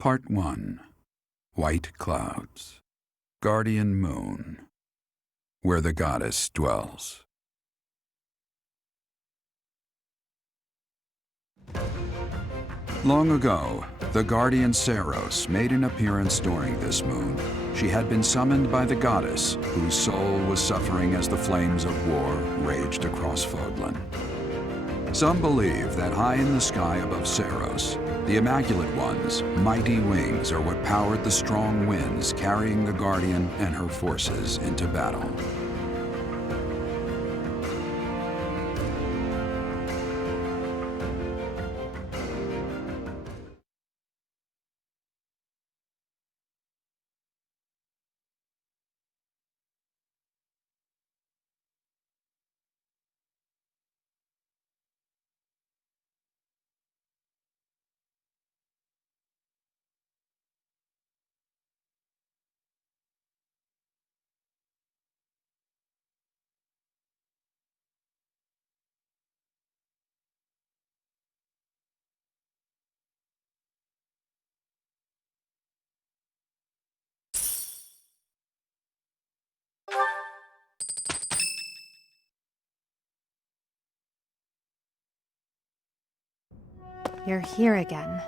Part 1. White Clouds. Guardian Moon. Where the goddess dwells. Long ago, the guardian Saros made an appearance during this moon. She had been summoned by the goddess, whose soul was suffering as the flames of war raged across Fogland. Some believe that high in the sky above Saros, the Immaculate One's mighty wings are what powered the strong winds carrying the Guardian and her forces into battle. You're here again.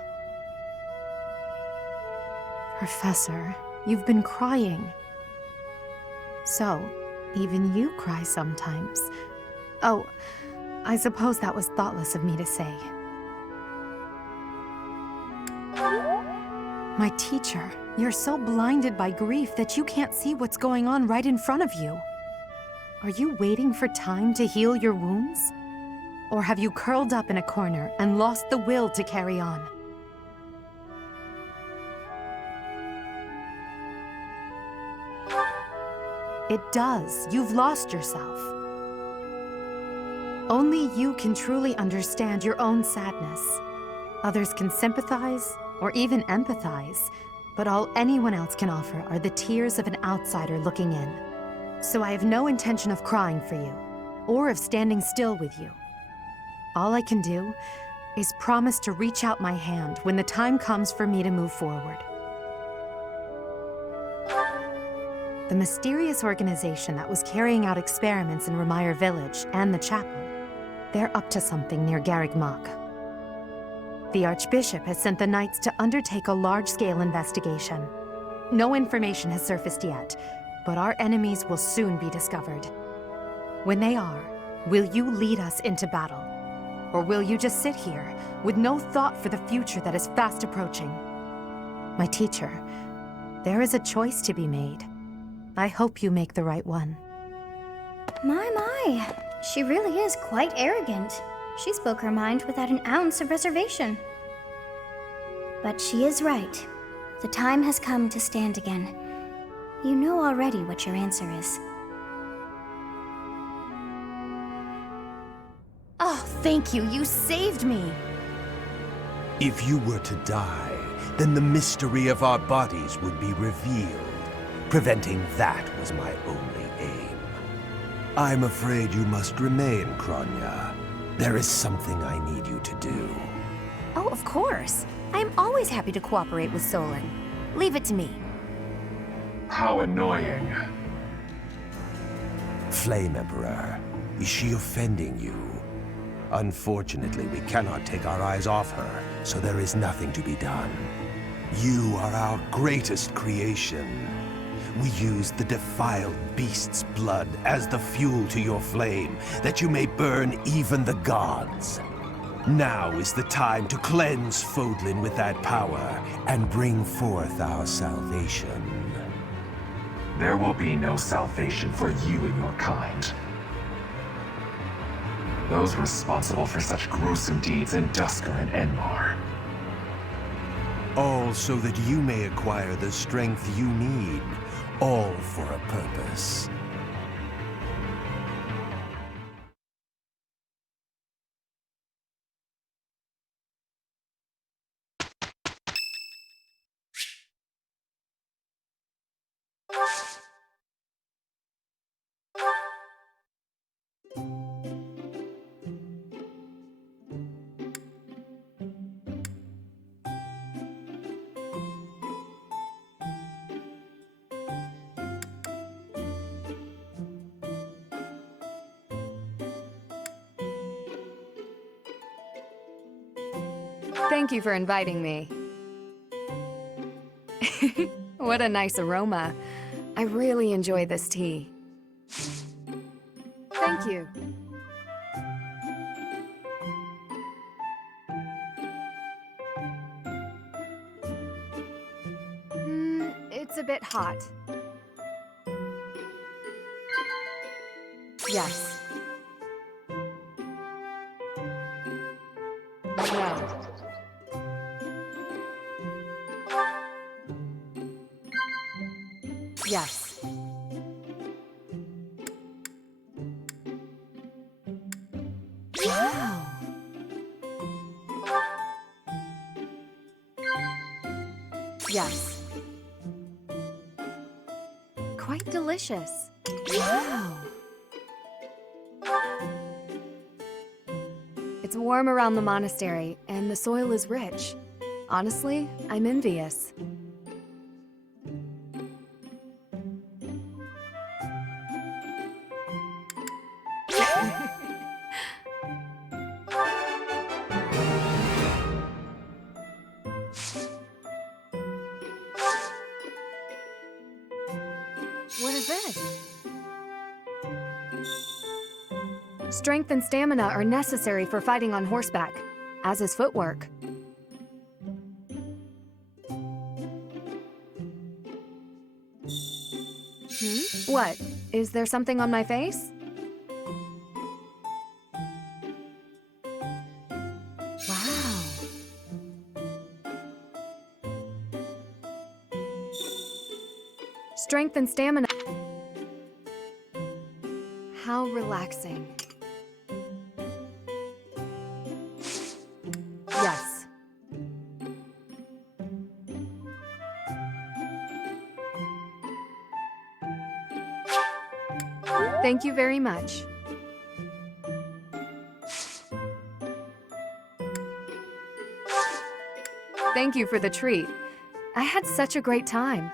Professor, you've been crying. So, even you cry sometimes. Oh, I suppose that was thoughtless of me to say. My teacher, you're so blinded by grief that you can't see what's going on right in front of you. Are you waiting for time to heal your wounds? Or have you curled up in a corner and lost the will to carry on? It does. You've lost yourself. Only you can truly understand your own sadness. Others can sympathize or even empathize, but all anyone else can offer are the tears of an outsider looking in. So I have no intention of crying for you, or of standing still with you. All I can do is promise to reach out my hand when the time comes for me to move forward. The mysterious organization that was carrying out experiments in Remire Village and the chapel, they're up to something near Garreg Mach. The Archbishop has sent the Knights to undertake a large-scale investigation. No information has surfaced yet, but our enemies will soon be discovered. When they are, will you lead us into battle? Or will you just sit here, with no thought for the future that is fast approaching? My teacher, there is a choice to be made. I hope you make the right one. My. She really is quite arrogant. She spoke her mind without an ounce of reservation. But she is right. The time has come to stand again. You know already what your answer is. Oh, thank you. You saved me. If you were to die, then the mystery of our bodies would be revealed. Preventing that was my only aim. I'm afraid you must remain, Kronya. There is something I need you to do. Oh, of course. I am always happy to cooperate with Solon. Leave it to me. How annoying. Flame Emperor, is she offending you? Unfortunately, we cannot take our eyes off her, so there is nothing to be done. You are our greatest creation. We use the defiled beast's blood as the fuel to your flame, that you may burn even the gods. Now is the time to cleanse Fodlan with that power and bring forth our salvation. There will be no salvation for you and your kind. Those responsible for such gruesome deeds in Dusker and Enmar. All so that you may acquire the strength you need, all for a purpose. Thank you for inviting me. What a nice aroma. I really enjoy this tea. Thank you. It's a bit hot. Yes. No. Yes. Wow. Yes. Quite delicious. Wow. It's warm around the monastery, and the soil is rich. Honestly, I'm envious. What is this? Strength and stamina are necessary for fighting on horseback, as is footwork. What? Is there something on my face? Wow. Strength and stamina. How relaxing. Yes. Thank you very much. Thank you for the treat. I had such a great time.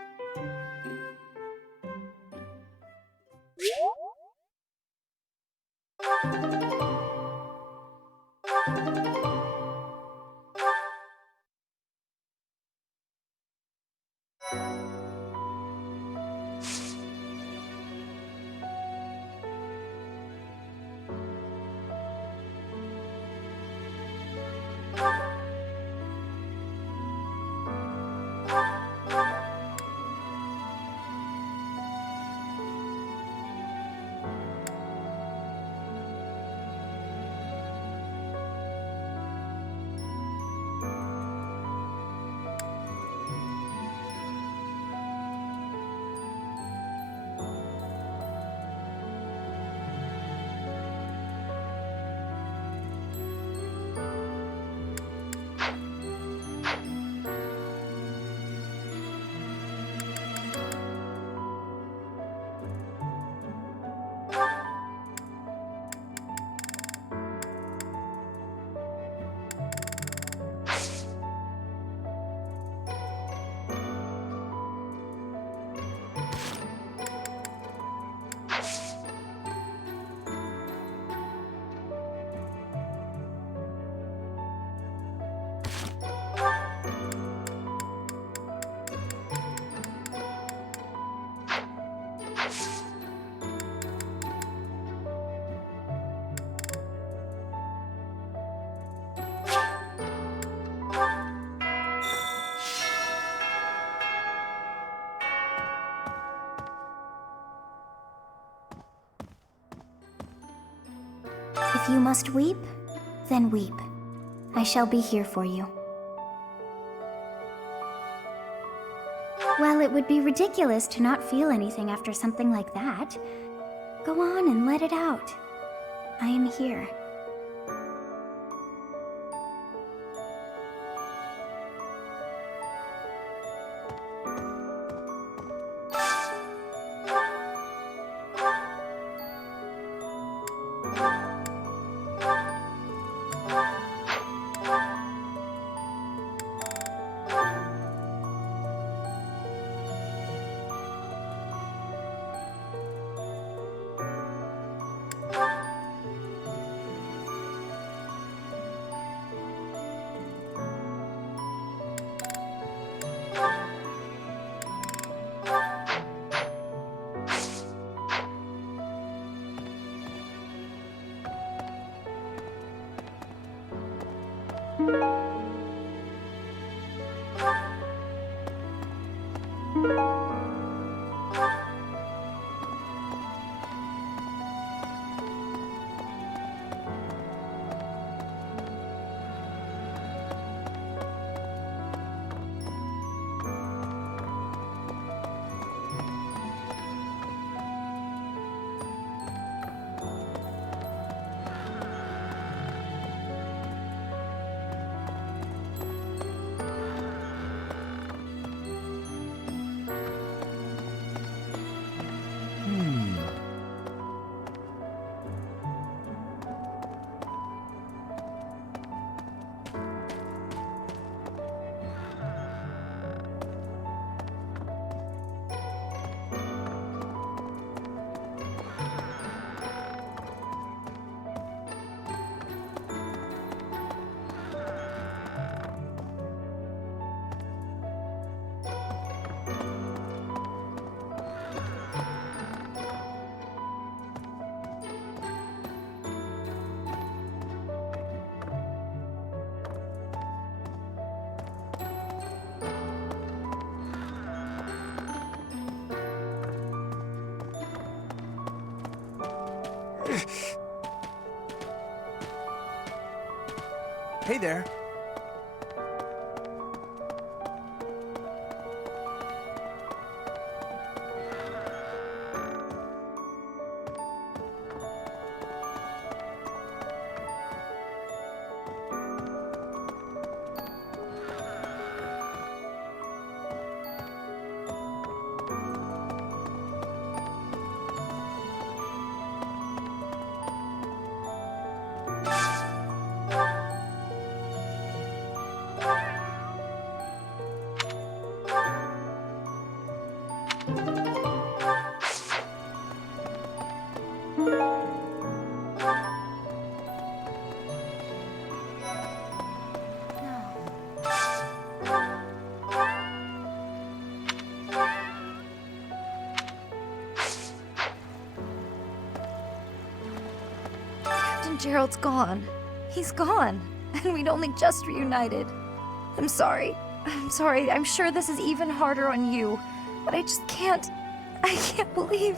If you must weep, then weep. I shall be here for you. Well, it would be ridiculous to not feel anything after something like that. Go on and let it out. I am here. Hey there. Captain Gerald's gone. He's gone. And we'd only just reunited. I'm sorry. I'm sorry. I'm sure this is even harder on you. But I just can't. I can't believe.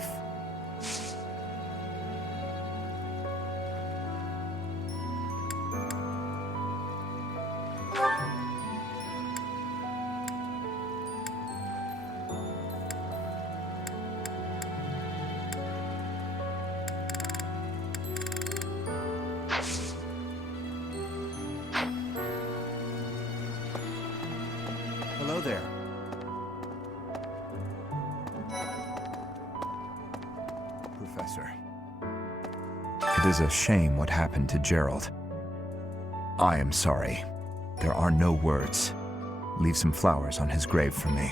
Hello there. Professor. It is a shame what happened to Gerald. I am sorry. There are no words. Leave some flowers on his grave for me.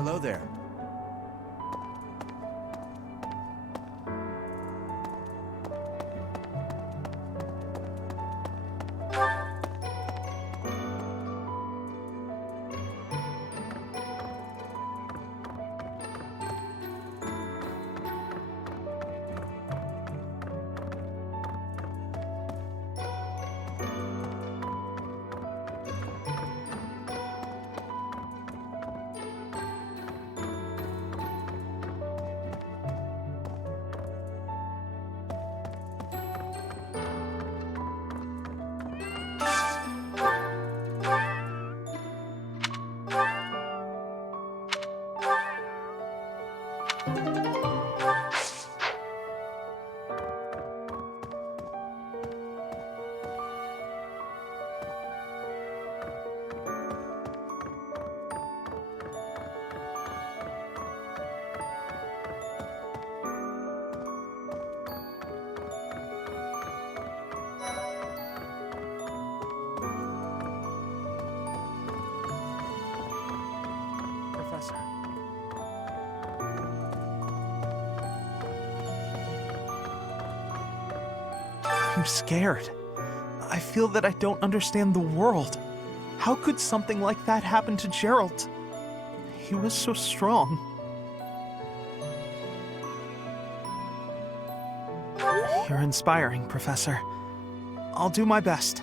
Hello there. Professor. I'm scared. I feel that I don't understand the world. How could something like that happen to Gerald? He was so strong. You're inspiring, Professor. I'll do my best.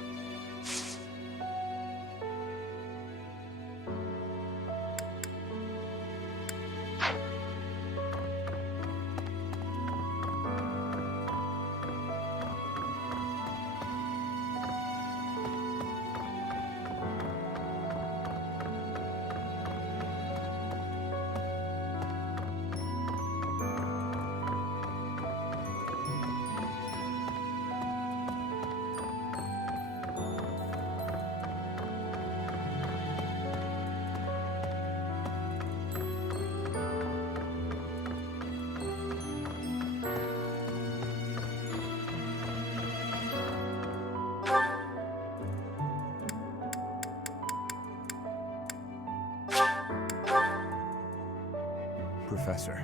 Professor.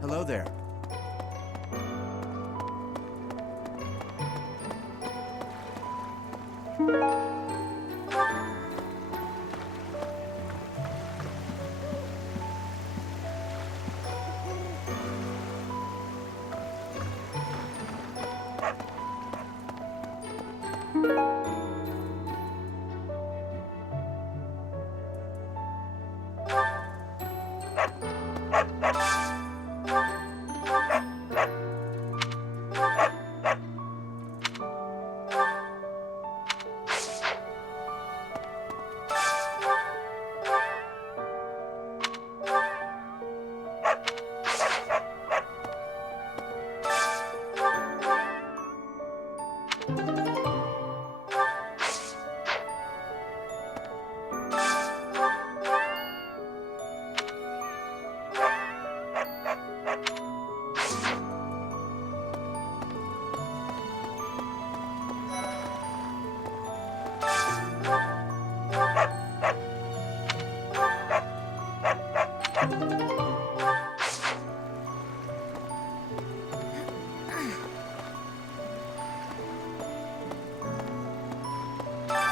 Hello there.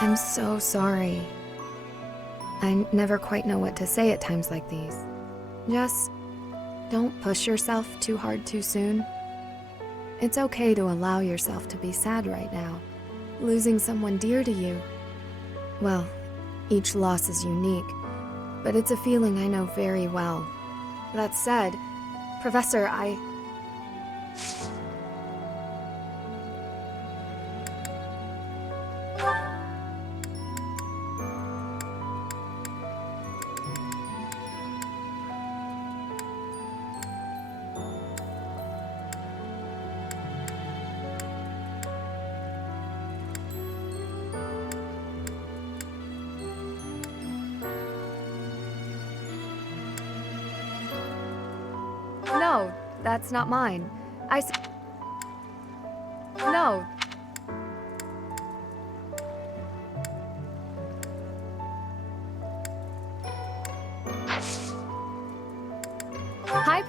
I'm so sorry. I never quite know what to say at times like these. Just don't push yourself too hard too soon. It's okay to allow yourself to be sad right now. Losing someone dear to you. Well, each loss is unique, but it's a feeling I know very well. That said, Professor, No, that's not mine. No.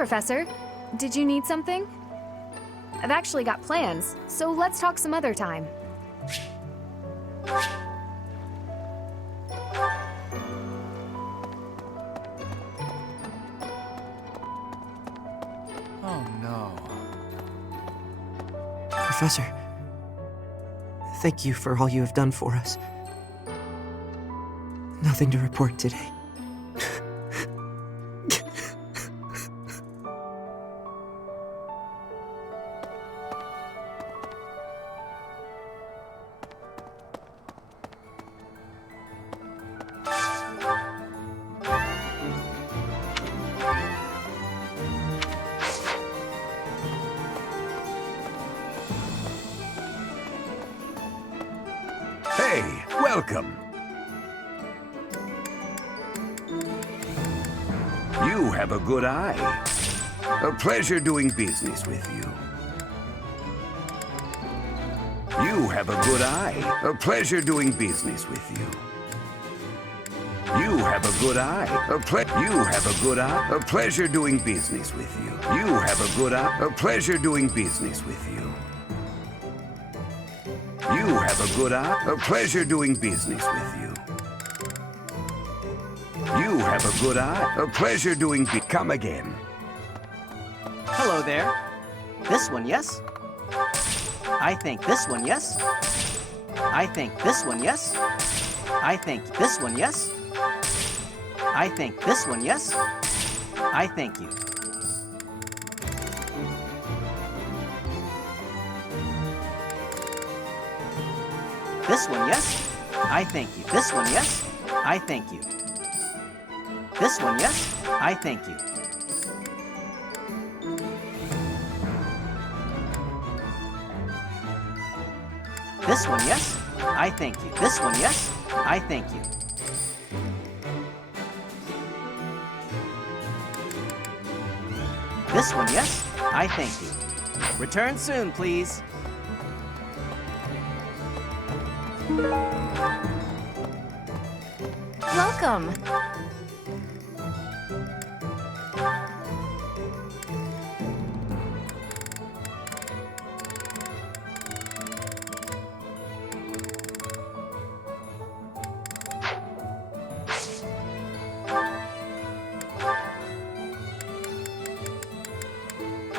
Professor. Did you need something? I've actually got plans, so let's talk some other time. Oh no. Professor, thank you for all you have done for us. Nothing to report today. Hey, welcome. You have a good eye. A pleasure doing business with you. You have a good eye. A pleasure doing business with you. You have a good eye. You have a good eye. A pleasure doing business with you. You have a good eye. A pleasure doing business with you. You have a good eye. A pleasure doing business with you. You have a good eye. A pleasure doing Come again. Hello there. This one, yes? I think this one, yes? I think this one, yes? I think this one, yes? I think this one, yes? I thank you. This one, yes? I thank you. This one, yes? I thank you. This one, yes? I thank you. This one, yes? I thank you. This one, yes? I thank you. This one, yes? I thank you. Return soon, please. Welcome.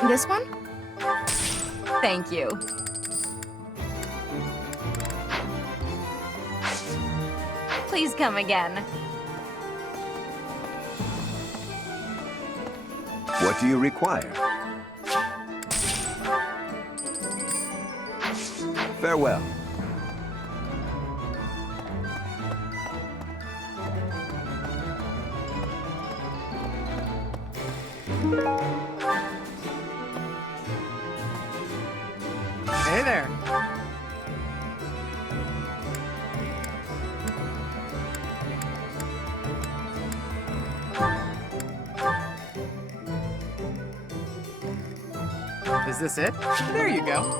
This one? Thank you. Please come again. What do you require? Farewell. Hey there. Is this it? There you go.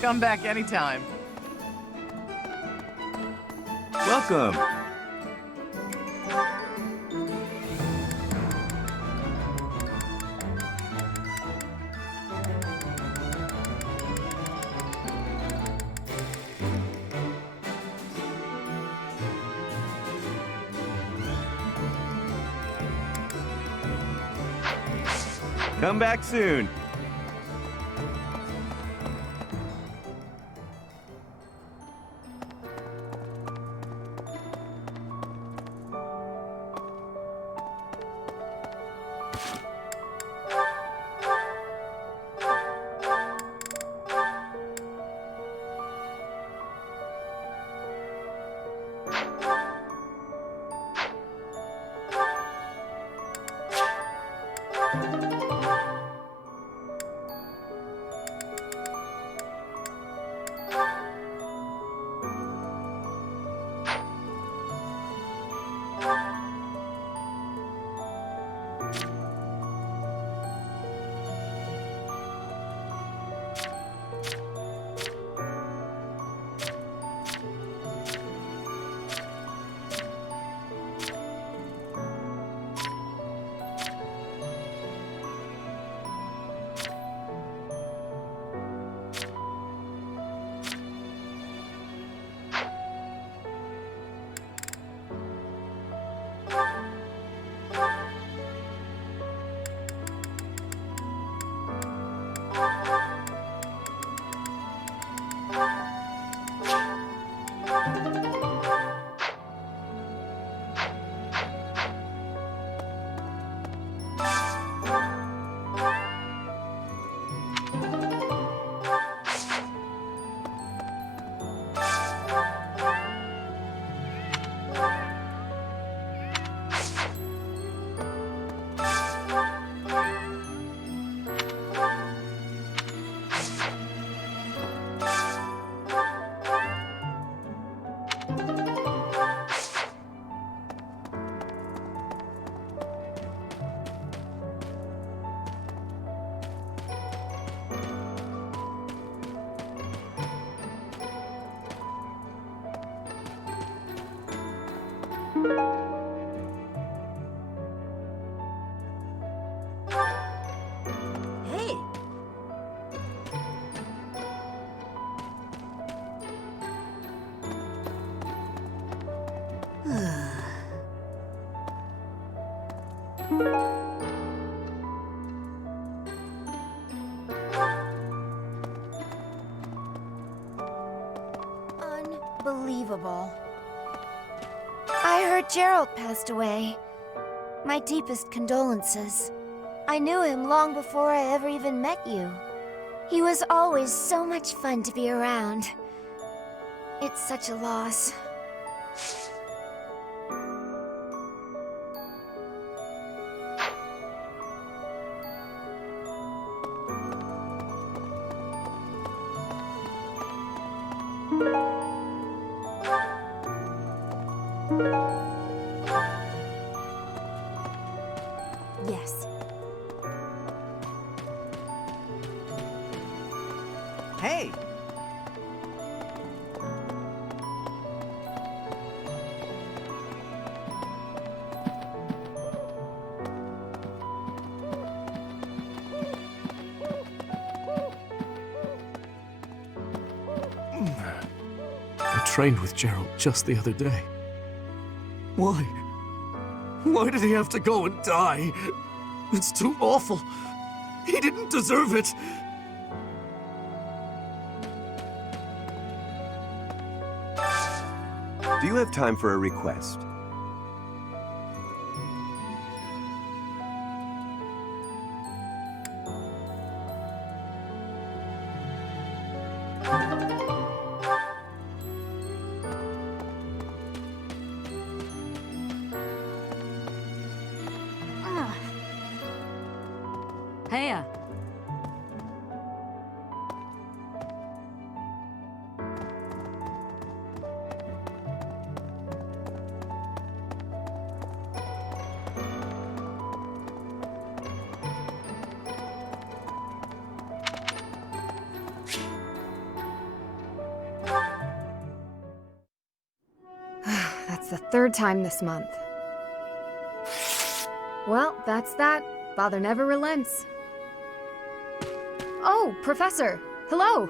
Come back anytime. Welcome. Come back soon. Hey! Unbelievable. I heard Gerald passed away. My deepest condolences. I knew him long before I ever even met you. He was always so much fun to be around. It's such a loss. Yes. Hey! I trained with Gerald just the other day. Why? Why did he have to go and die? It's too awful. He didn't deserve it. Do you have time for a request? Heya. That's the third time this month. Well, that's that. Father never relents. Oh, Professor! Hello!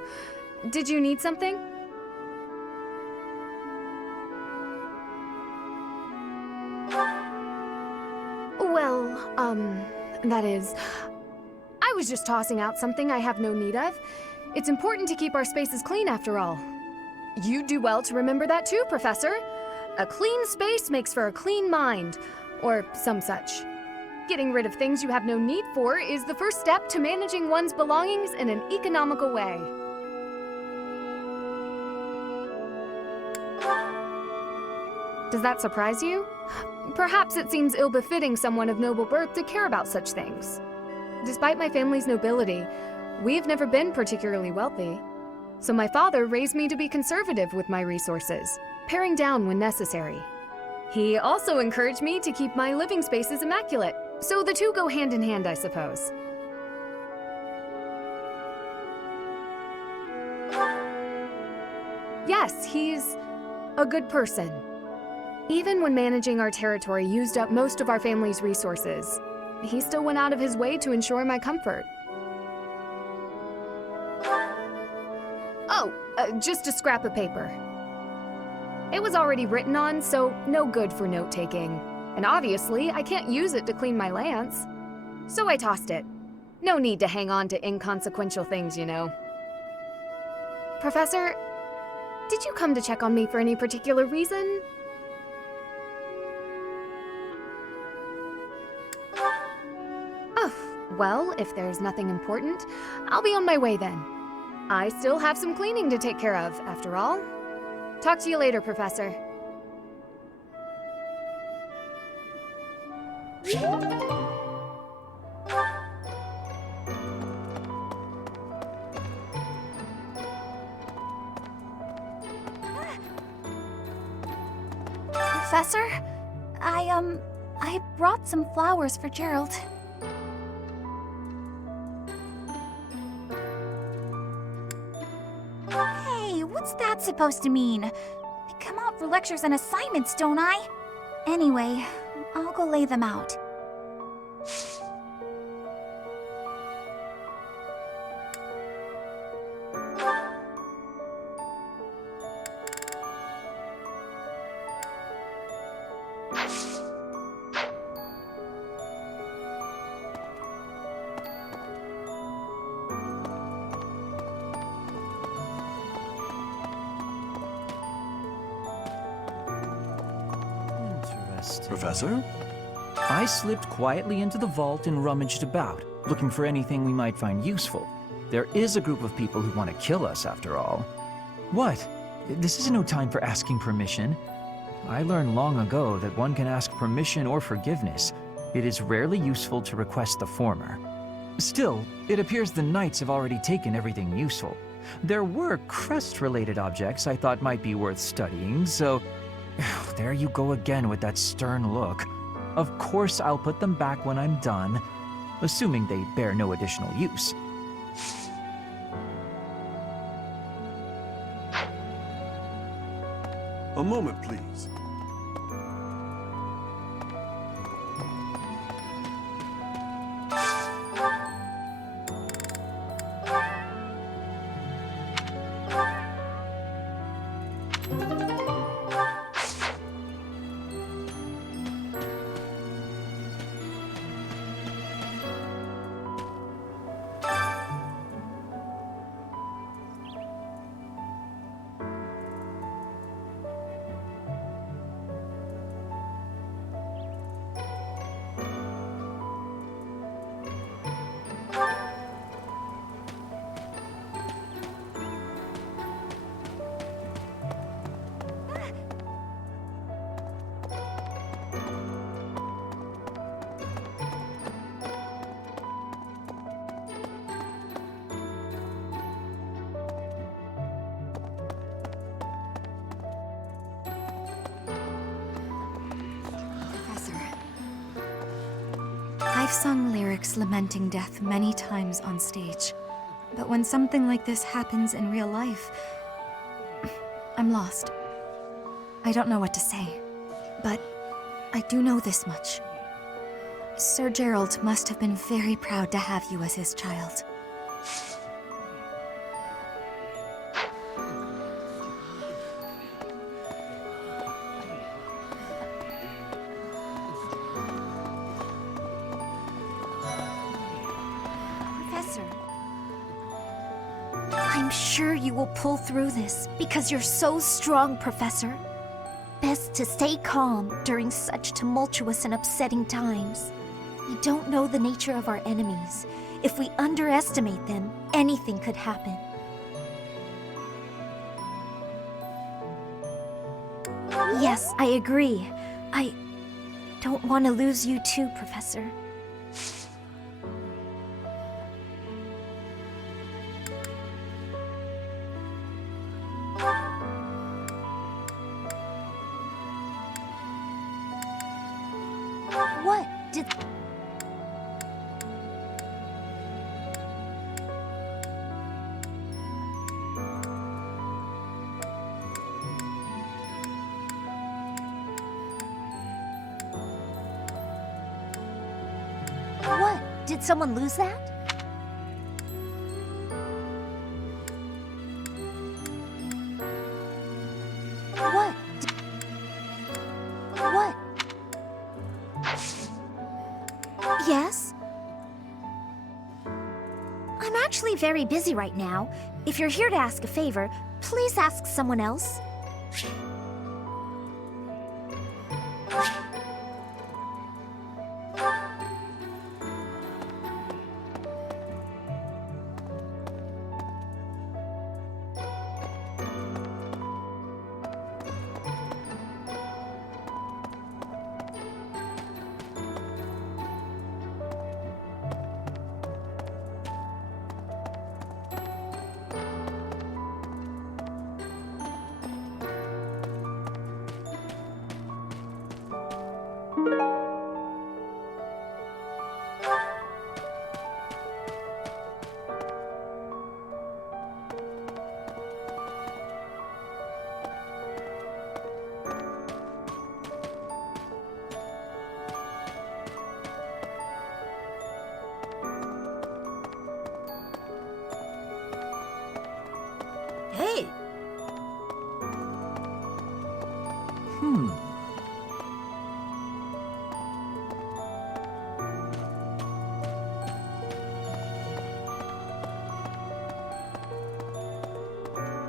Did you need something? Well, that is... I was just tossing out something I have no need of. It's important to keep our spaces clean, after all. You'd do well to remember that too, Professor. A clean space makes for a clean mind, or some such. Getting rid of things you have no need for is the first step to managing one's belongings in an economical way. Does that surprise you? Perhaps it seems ill-befitting someone of noble birth to care about such things. Despite my family's nobility, we've never been particularly wealthy. So my father raised me to be conservative with my resources, paring down when necessary. He also encouraged me to keep my living spaces immaculate, so the two go hand in hand, I suppose. Yes, he's a good person. Even when managing our territory used up most of our family's resources, he still went out of his way to ensure my comfort. Oh, just a scrap of paper. It was already written on, so no good for note-taking. And obviously, I can't use it to clean my lance. So I tossed it. No need to hang on to inconsequential things, you know. Professor, did you come to check on me for any particular reason? Oh, well, if there's nothing important, I'll be on my way then. I still have some cleaning to take care of, after all. Talk to you later, Professor. Professor, I brought some flowers for Gerald. Hey, what's that supposed to mean? I come out for lectures and assignments, don't I? Anyway, I'll go lay them out. Professor? I slipped quietly into the vault and rummaged about, looking for anything we might find useful. There is a group of people who want to kill us, after all. What? This is no time for asking permission. I learned long ago that one can ask permission or forgiveness. It is rarely useful to request the former. Still, it appears the knights have already taken everything useful. There were crest-related objects I thought might be worth studying, so... There you go again with that stern look. Of course I'll put them back when I'm done, assuming they bear no additional use. A moment, please. I've sung lyrics lamenting death many times on stage, but when something like this happens in real life, I'm lost. I don't know what to say, but I do know this much. Sir Gerald must have been very proud to have you as his child. I'm sure you will pull through this because you're so strong, Professor. Best to stay calm during such tumultuous and upsetting times. We don't know the nature of our enemies. If we underestimate them, anything could happen. Yes, I agree. I don't want to lose you too, Professor. What did... What? Did someone lose that? What? What? Yes? I'm actually very busy right now. If you're here to ask a favor, please ask someone else.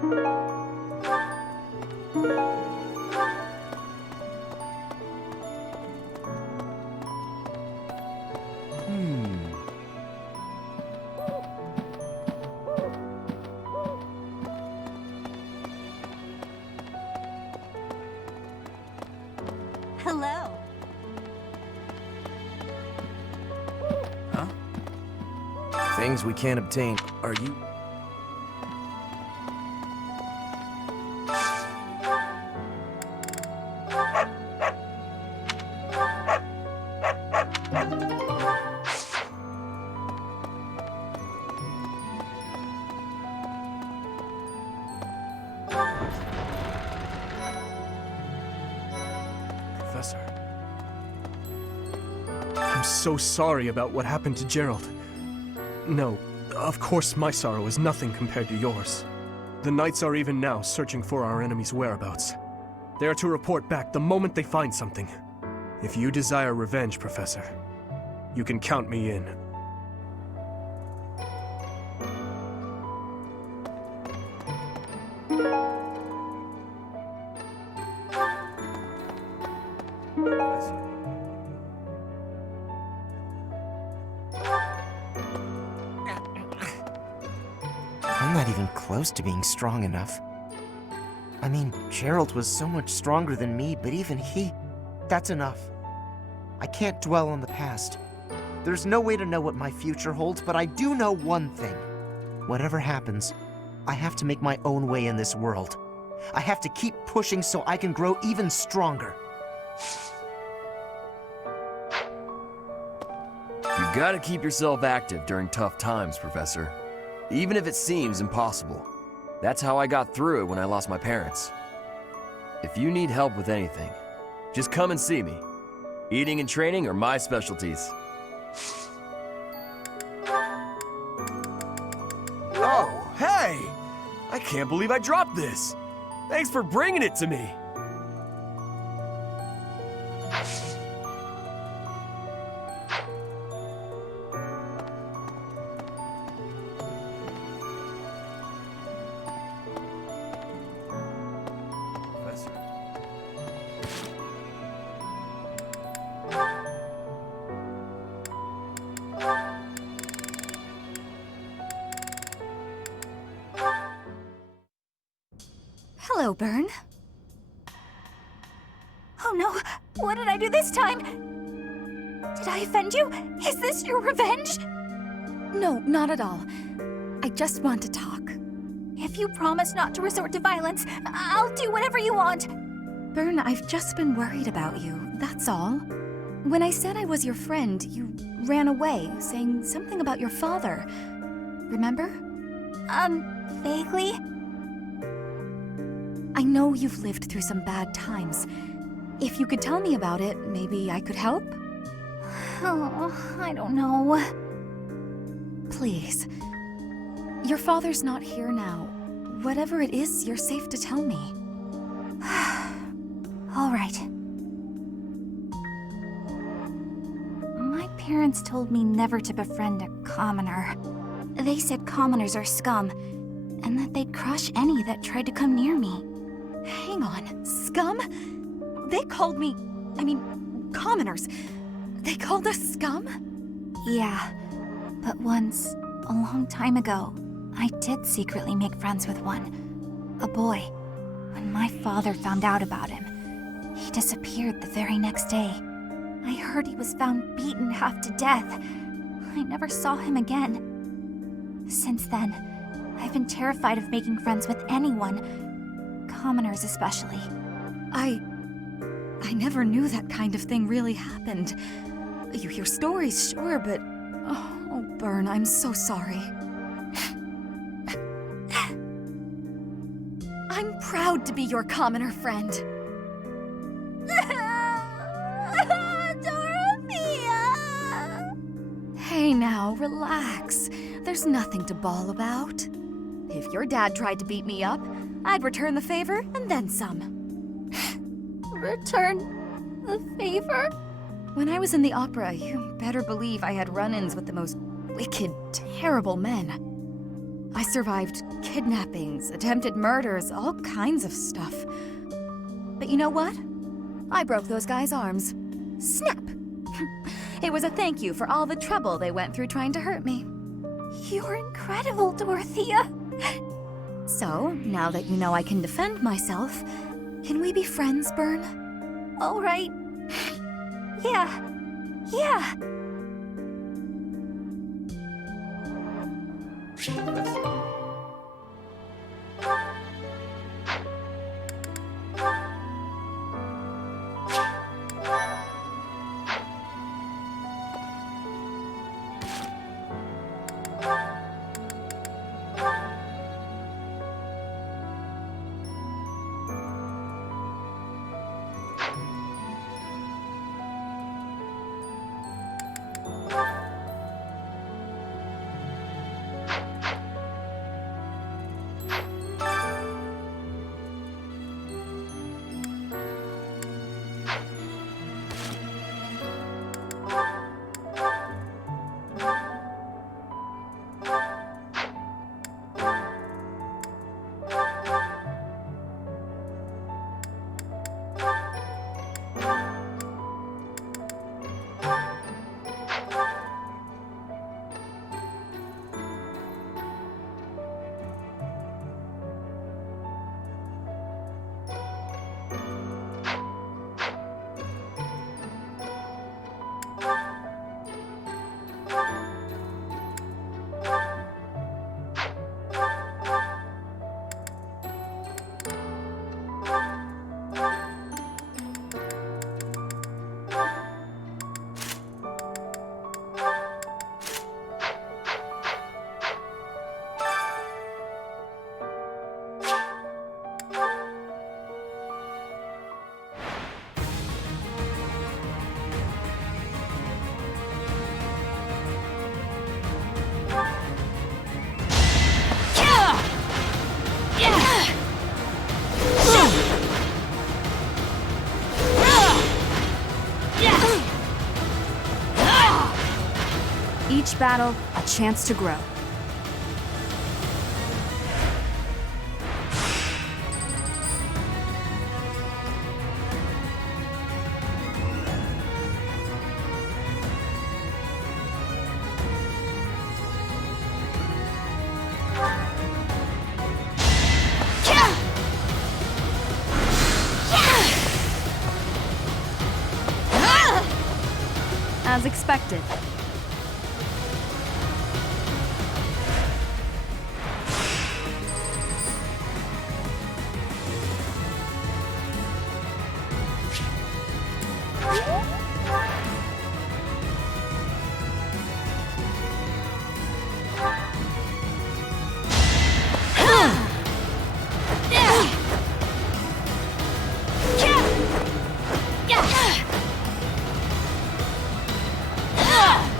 Hello. Things we can't obtain. Are you... Professor. I'm so sorry about what happened to Gerald. No, of course my sorrow is nothing compared to yours. The Knights are even now searching for our enemy's whereabouts. They are to report back the moment they find something. If you desire revenge, Professor, you can count me in. I'm not even close to being strong enough. I mean, Gerald was so much stronger than me, but even that's enough. I can't dwell on the past. There's no way to know what my future holds, but I do know one thing. Whatever happens, I have to make my own way in this world. I have to keep pushing so I can grow even stronger. You gotta keep yourself active during tough times, Professor. Even if it seems impossible. That's how I got through it when I lost my parents. If you need help with anything, just come and see me. Eating and training are my specialties. Oh, hey! I can't believe I dropped this! Thanks for bringing it to me! Hello, Byrne. Oh no, what did I do this time? Did I offend you? Is this your revenge? No, not at all. I just want to talk. If you promise not to resort to violence, I'll do whatever you want. Byrne, I've just been worried about you, that's all. When I said I was your friend, you ran away, saying something about your father. Remember? Vaguely? I know you've lived through some bad times. If you could tell me about it, maybe I could help? Oh, I don't know. Please. Your father's not here now. Whatever it is, you're safe to tell me. All right. My parents told me never to befriend a commoner. They said commoners are scum, and that they'd crush any that tried to come near me. Hang on, scum? They called me... commoners. They called us scum? Yeah, but once, a long time ago, I did secretly make friends with one. A boy. When my father found out about him, he disappeared the very next day. I heard he was found beaten half to death. I never saw him again. Since then, I've been terrified of making friends with anyone. Commoners especially. I never knew that kind of thing really happened. You hear stories, sure, but... Oh, Byrne, I'm so sorry. I'm proud to be your commoner friend. Dorothea! Hey now, relax. There's nothing to bawl about. If your dad tried to beat me up, I'd return the favor and then some. Return the favor? When I was in the opera, you better believe I had run-ins with the most wicked, terrible men. I survived kidnappings, attempted murders, all kinds of stuff. But you know what? I broke those guys' arms. Snap! It was a thank you for all the trouble they went through trying to hurt me. You're incredible, Dorothea. So, now that you know I can defend myself, can we be friends, Byrne? All right. Yeah. Yeah. Each battle, a chance to grow. As expected. Yeah.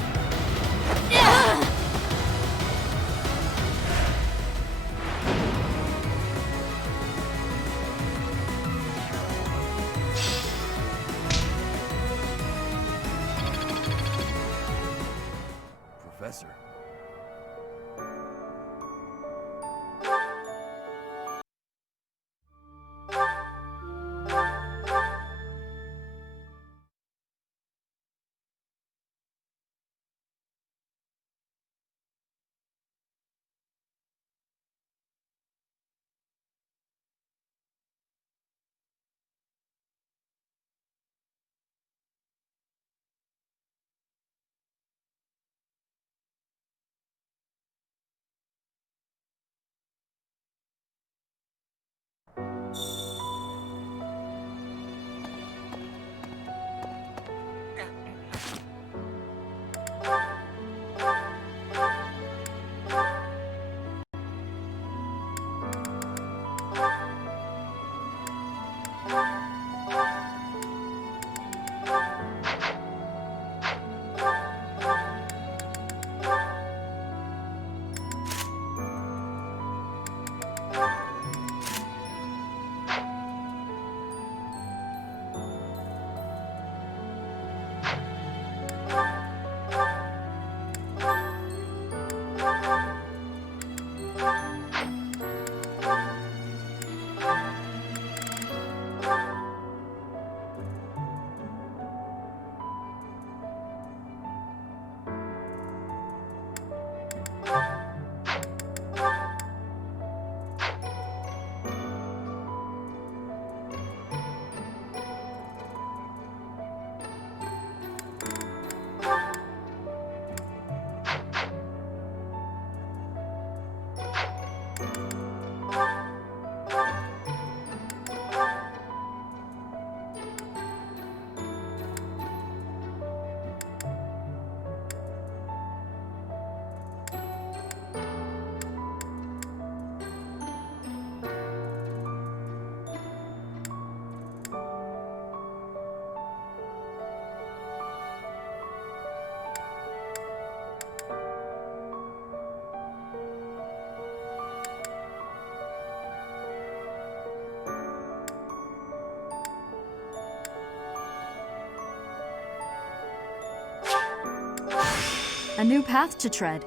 A new path to tread.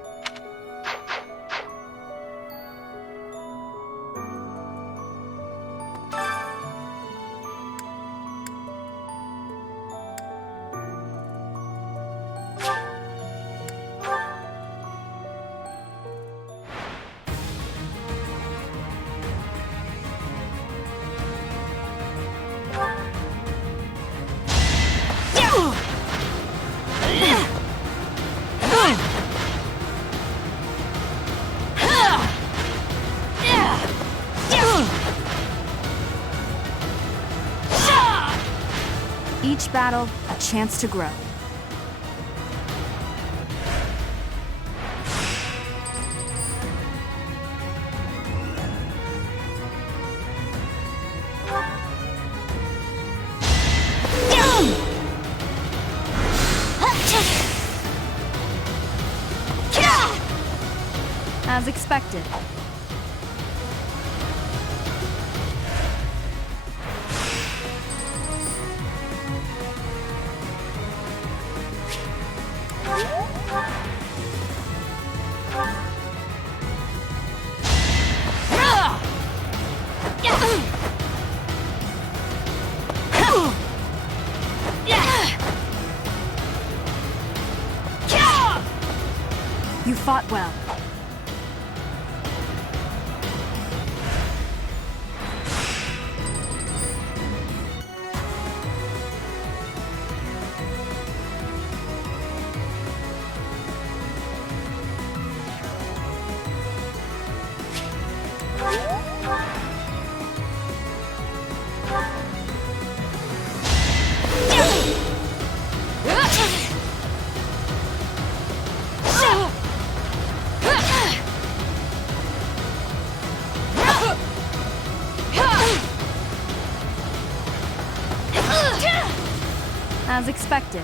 Each battle, a chance to grow. As expected. You fought well. As expected.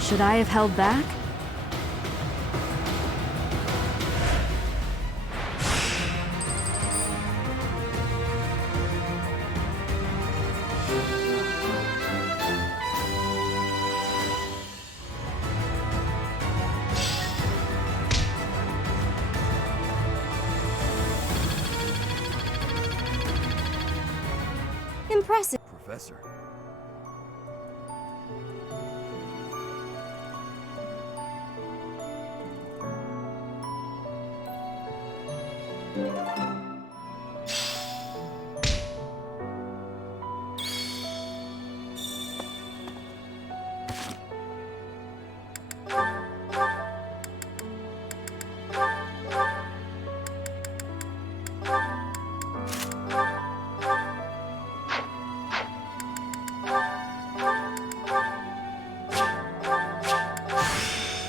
Should I have held back? Impressive. Professor.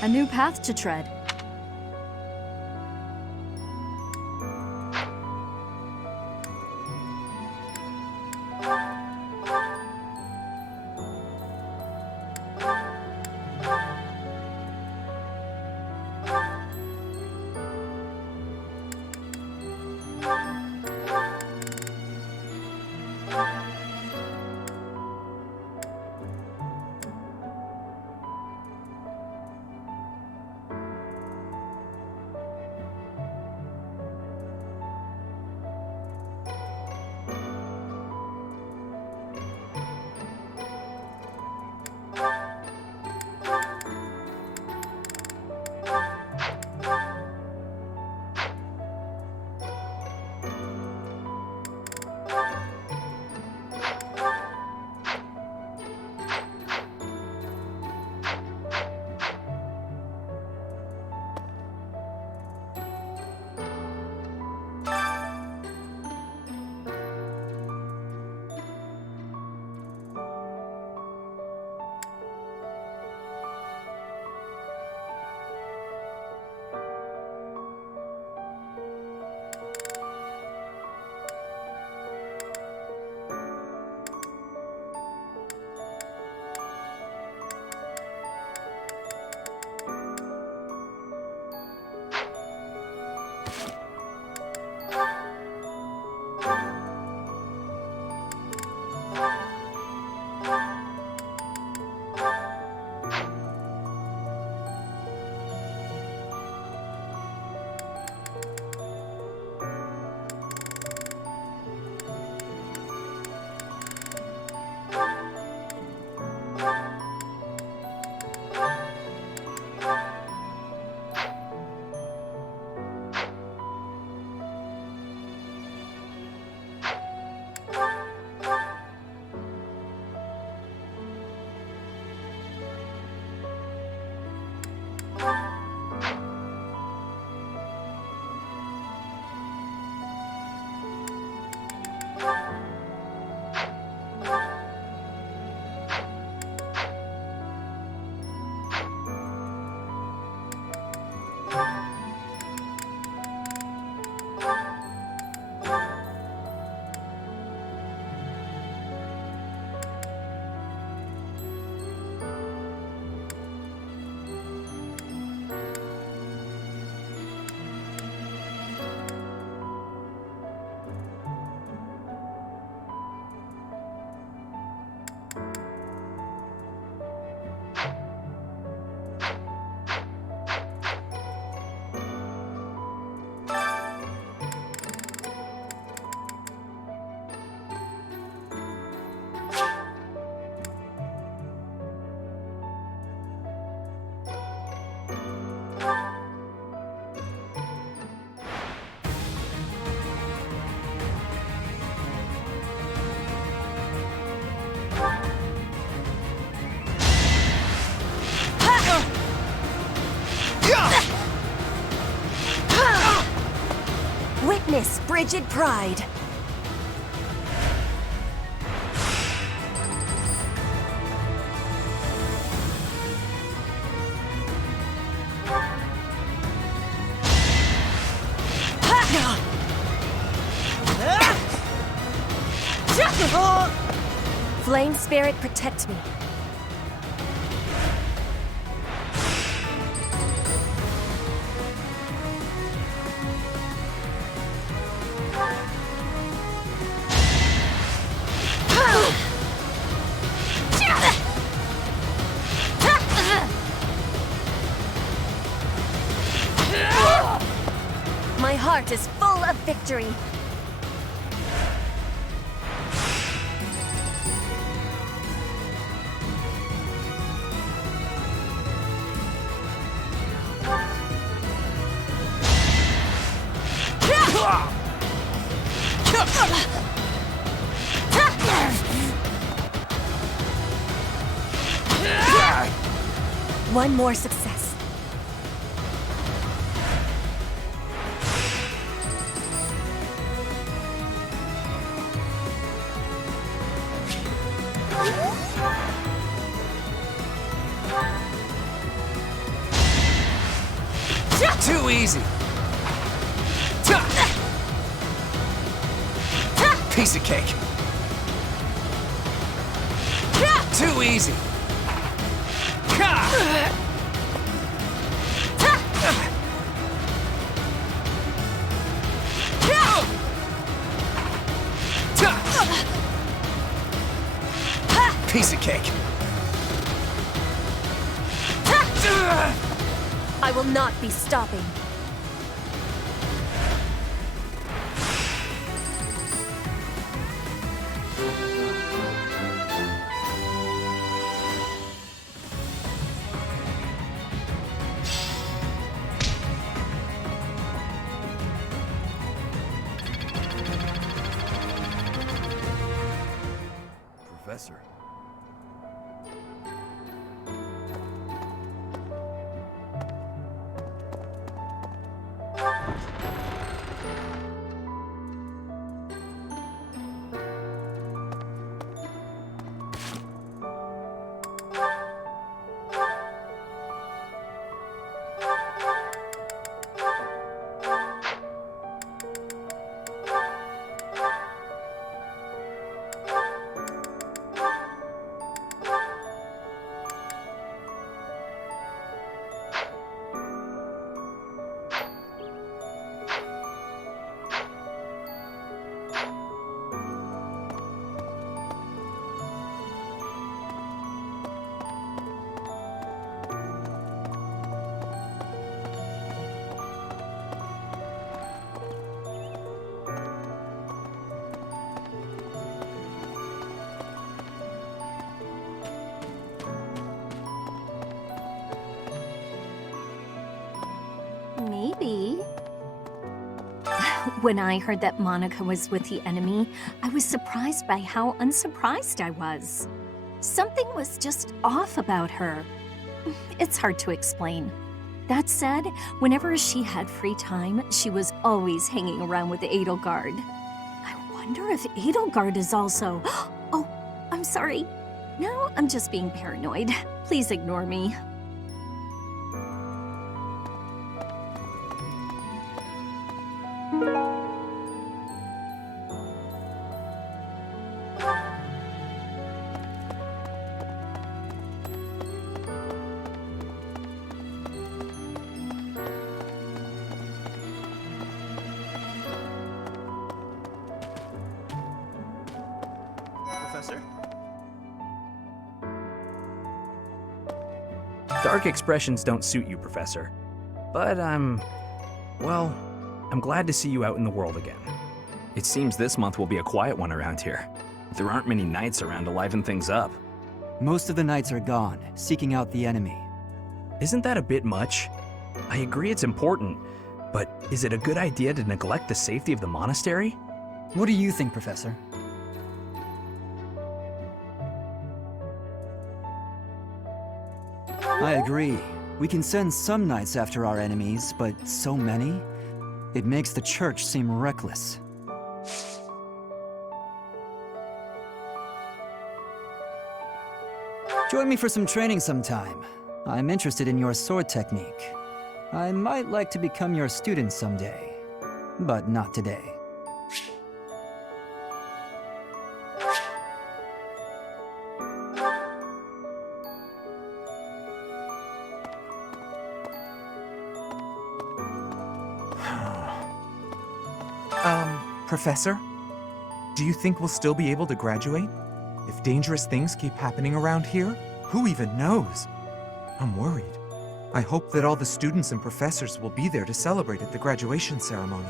A new path to tread. Witness frigid pride. Flame spirit, protect me. My heart is full of victory. One more success. Too easy. Piece of cake. Too easy. Piece of cake. I will not be stopping. Professor. Maybe. When I heard that Monica was with the enemy, I was surprised by how unsurprised I was. Something was just off about her. It's hard to explain. That said, whenever she had free time, she was always hanging around with Edelgard. I wonder if Edelgard is also... Oh, I'm sorry. No, I'm just being paranoid. Please ignore me. Professor? Dark expressions don't suit you, Professor. But I'm glad to see you out in the world again. It seems this month will be a quiet one around here. There aren't many knights around to liven things up. Most of the knights are gone, seeking out the enemy. Isn't that a bit much? I agree it's important, but is it a good idea to neglect the safety of the monastery? What do you think, Professor? I agree. We can send some knights after our enemies, but so many? It makes the church seem reckless. Join me for some training sometime. I'm interested in your sword technique. I might like to become your student someday, but not today. Professor? Do you think we'll still be able to graduate? If dangerous things keep happening around here, who even knows? I'm worried. I hope that all the students and professors will be there to celebrate at the graduation ceremony.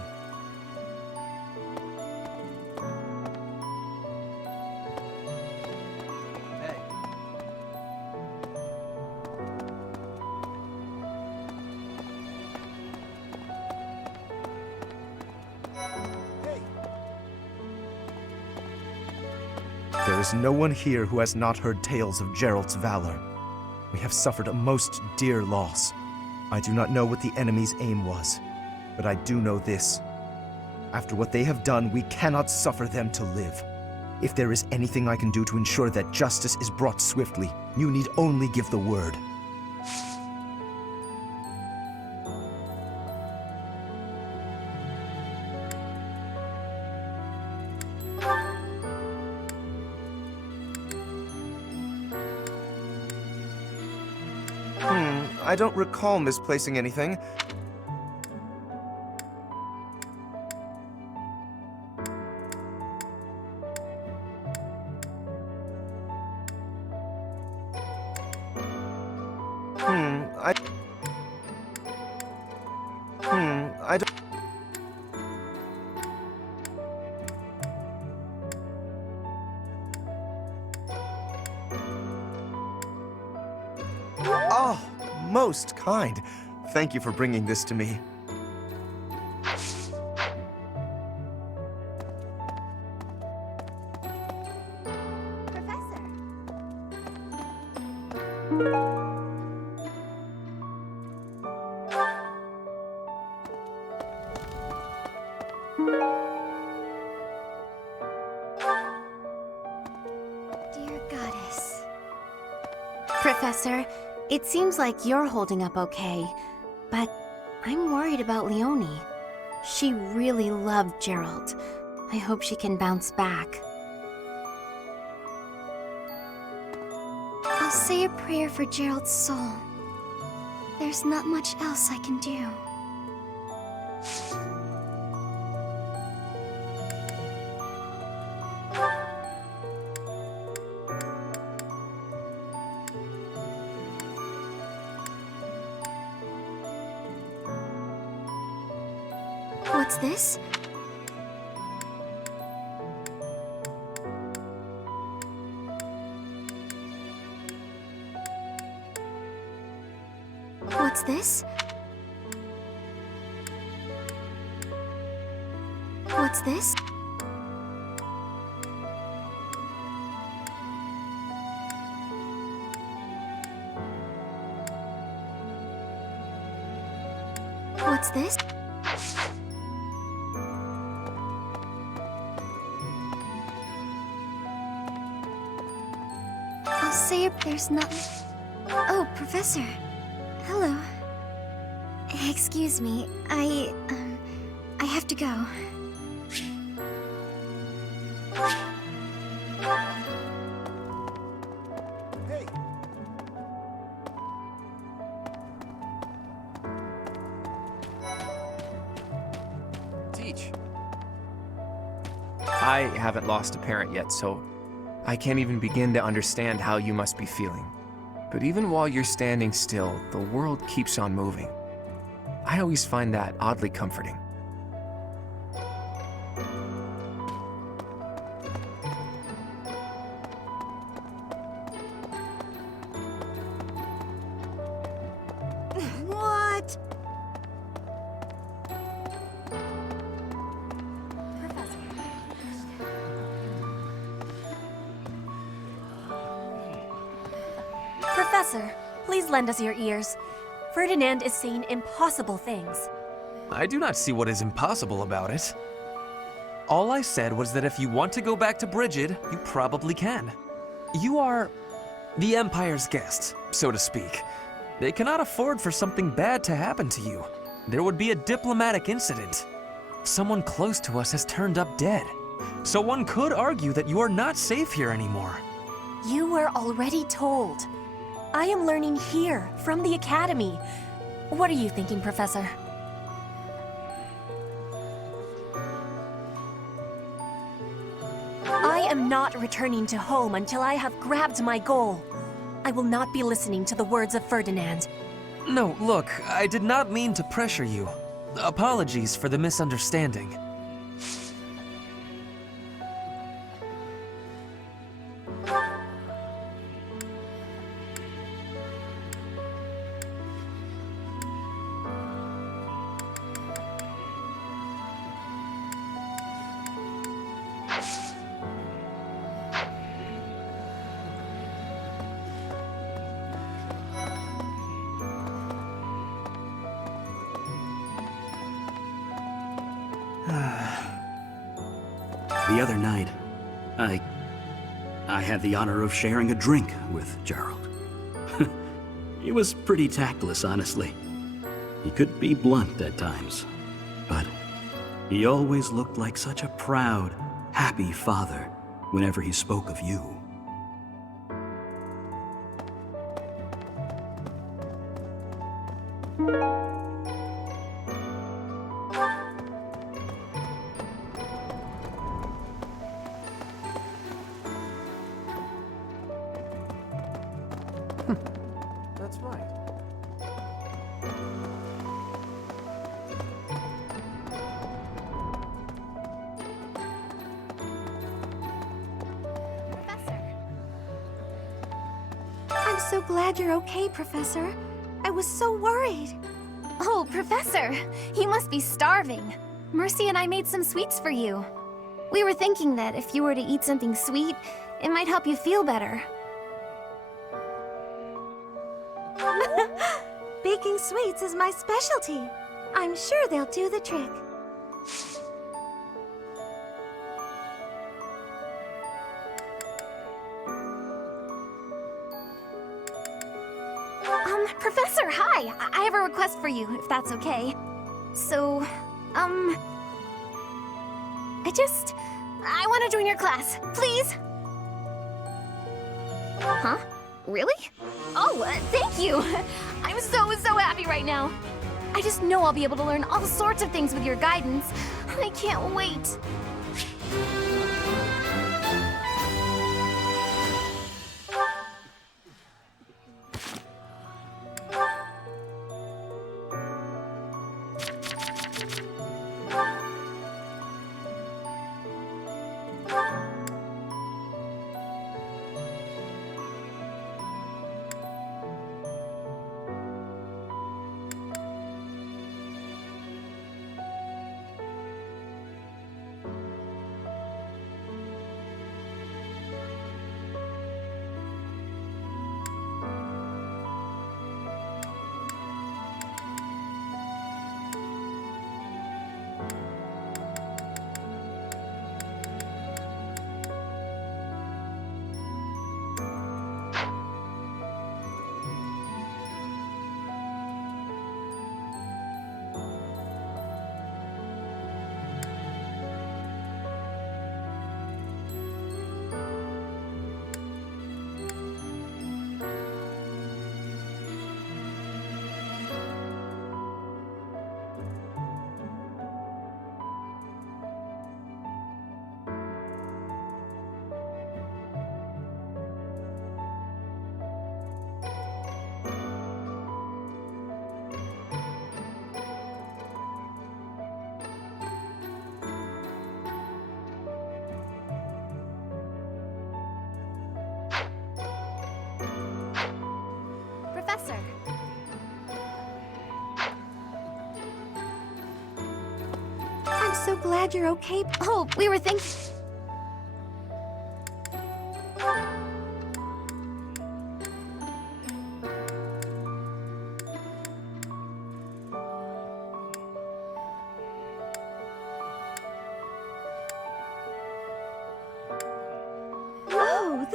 There is no one here who has not heard tales of Geralt's valor. We have suffered a most dear loss. I do not know what the enemy's aim was, but I do know this. After what they have done, we cannot suffer them to live. If there is anything I can do to ensure that justice is brought swiftly, you need only give the word. I don't recall misplacing anything. I don't... Oh, most kind. Thank you for bringing this to me. Dear Goddess. Professor, it seems like you're holding up okay, but I'm worried about Leonie. She really loved Geralt. I hope she can bounce back. I'll say a prayer for Geralt's soul. There's not much else I can do. What's this? What's this? What's this? What's this? I'll say if there's not... Oh, Professor. Hello. Excuse me, I have to go. Teach. I haven't lost a parent yet, so I can't even begin to understand how you must be feeling. But even while you're standing still, the world keeps on moving. I always find that oddly comforting. What? Professor, please lend us your ears. Ferdinand is saying impossible things. I do not see what is impossible about it. All I said was that if you want to go back to Brigid, you probably can. You are the Empire's guest, so to speak. They cannot afford for something bad to happen to you. There would be a diplomatic incident. Someone close to us has turned up dead. So one could argue that you are not safe here anymore. You were already told. I am learning here, from the Academy. What are you thinking, Professor? I am not returning to home until I have grabbed my goal. I will not be listening to the words of Ferdinand. No, look, I did not mean to pressure you. Apologies for the misunderstanding. The other night, I had the honor of sharing a drink with Gerald. He was pretty tactless, honestly. He could be blunt at times, but he always looked like such a proud, happy father whenever he spoke of you. That's right. I'm so glad you're okay, Professor. I was so worried. Oh, Professor, you must be starving. Mercy and I made some sweets for you. We were thinking that if you were to eat something sweet, it might help you feel better. Baking sweets is my specialty. I'm sure they'll do the trick. Professor, hi! I have a request for you, if that's okay. So, I want to join your class, please? Huh? Really? Oh, thank you! I'm so happy right now. I just know I'll be able to learn all sorts of things with your guidance. I can't wait. Professor. I'm so glad you're okay. Oh, we were thinking...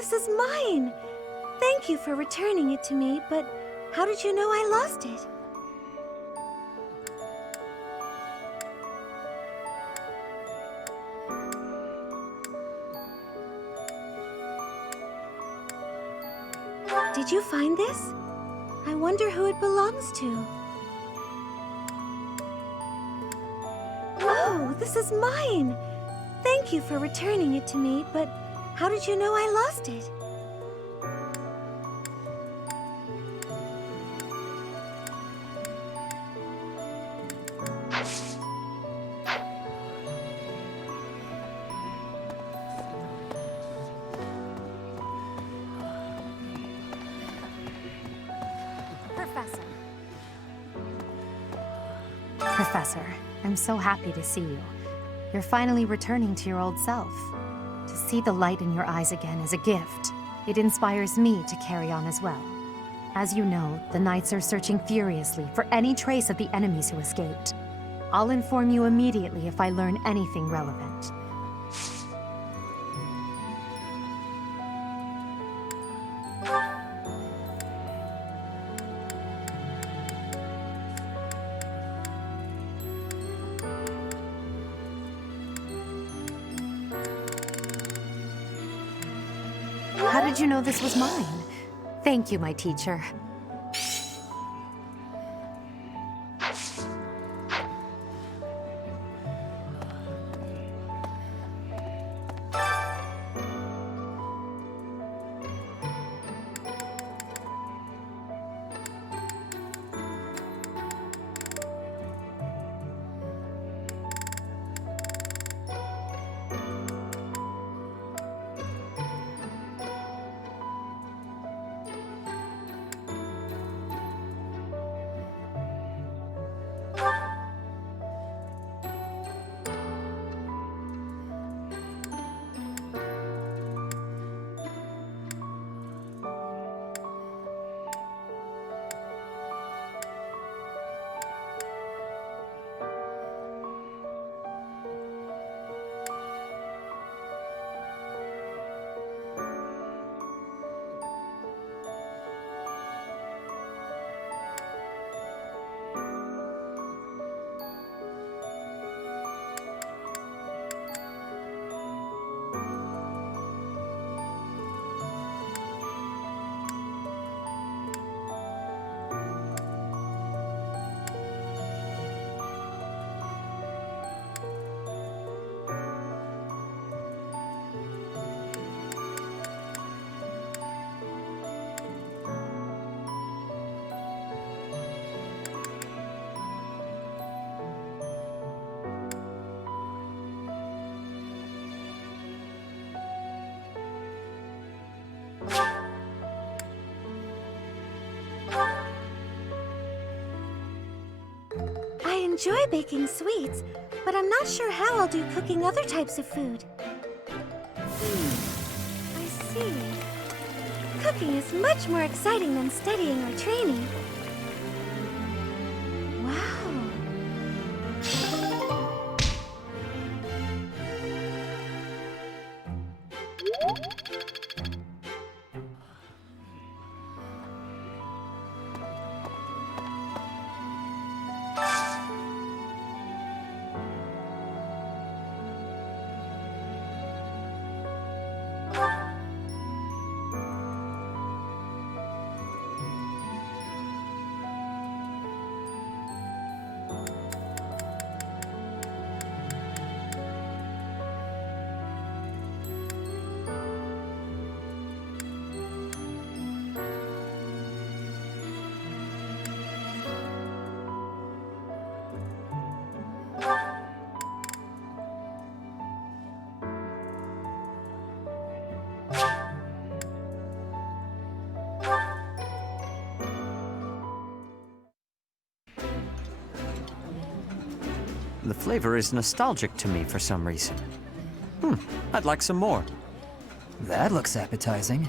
this is mine! Thank you for returning it to me, but how did you know I lost it? Did you find this? I wonder who it belongs to. Oh, this is mine! Thank you for returning it to me, but how did you know I lost it? Professor, I'm so happy to see you. You're finally returning to your old self. To see the light in your eyes again is a gift. It inspires me to carry on as well. As you know, the Knights are searching furiously for any trace of the enemies who escaped. I'll inform you immediately if I learn anything relevant. How did you know this was mine? Thank you, my teacher. I enjoy baking sweets, but I'm not sure how I'll do cooking other types of food. I see. Cooking is much more exciting than studying or training. Wow. The flavor is nostalgic to me for some reason. I'd like some more. That looks appetizing.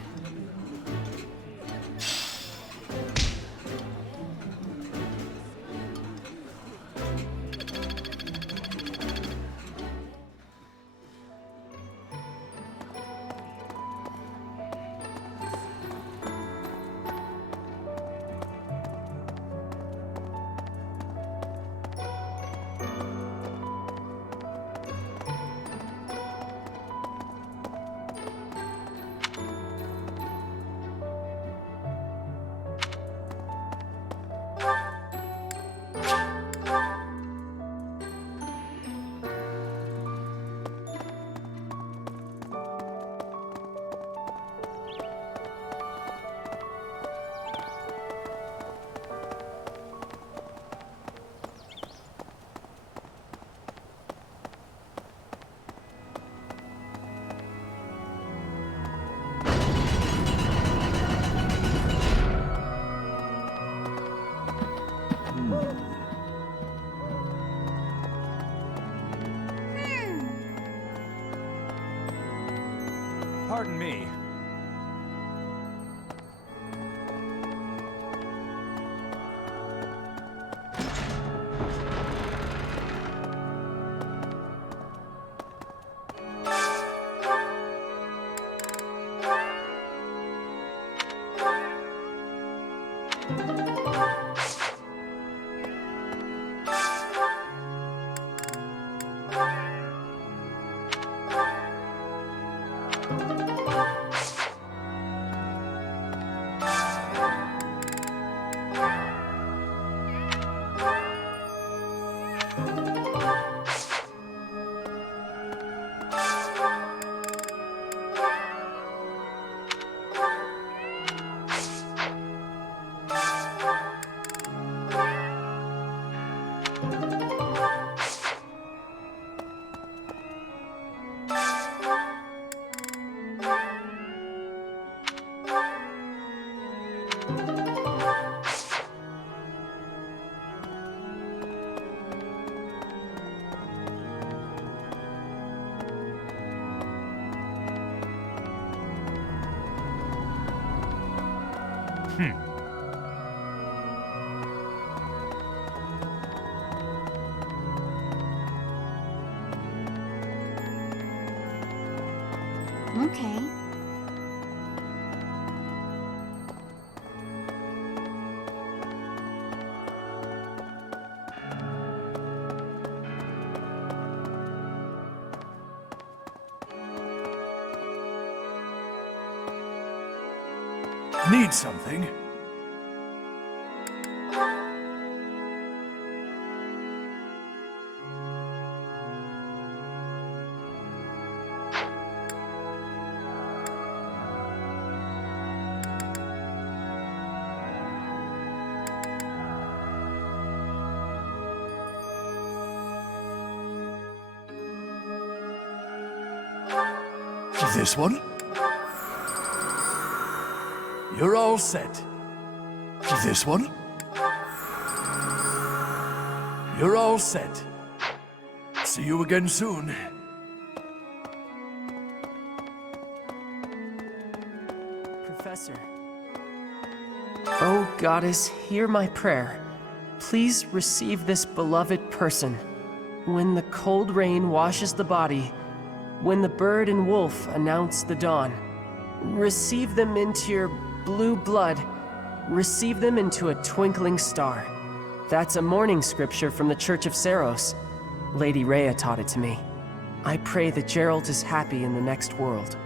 Pardon me. Okay. Need something? This one? You're all set. This one? You're all set. See you again soon. Professor. Oh, Goddess, hear my prayer. Please receive this beloved person. When the cold rain washes the body, when the bird and wolf announce the dawn, receive them into your blue blood. Receive them into a twinkling star. That's a morning scripture from the Church of Saros. Lady Rhea taught it to me. I pray that Geralt is happy in the next world.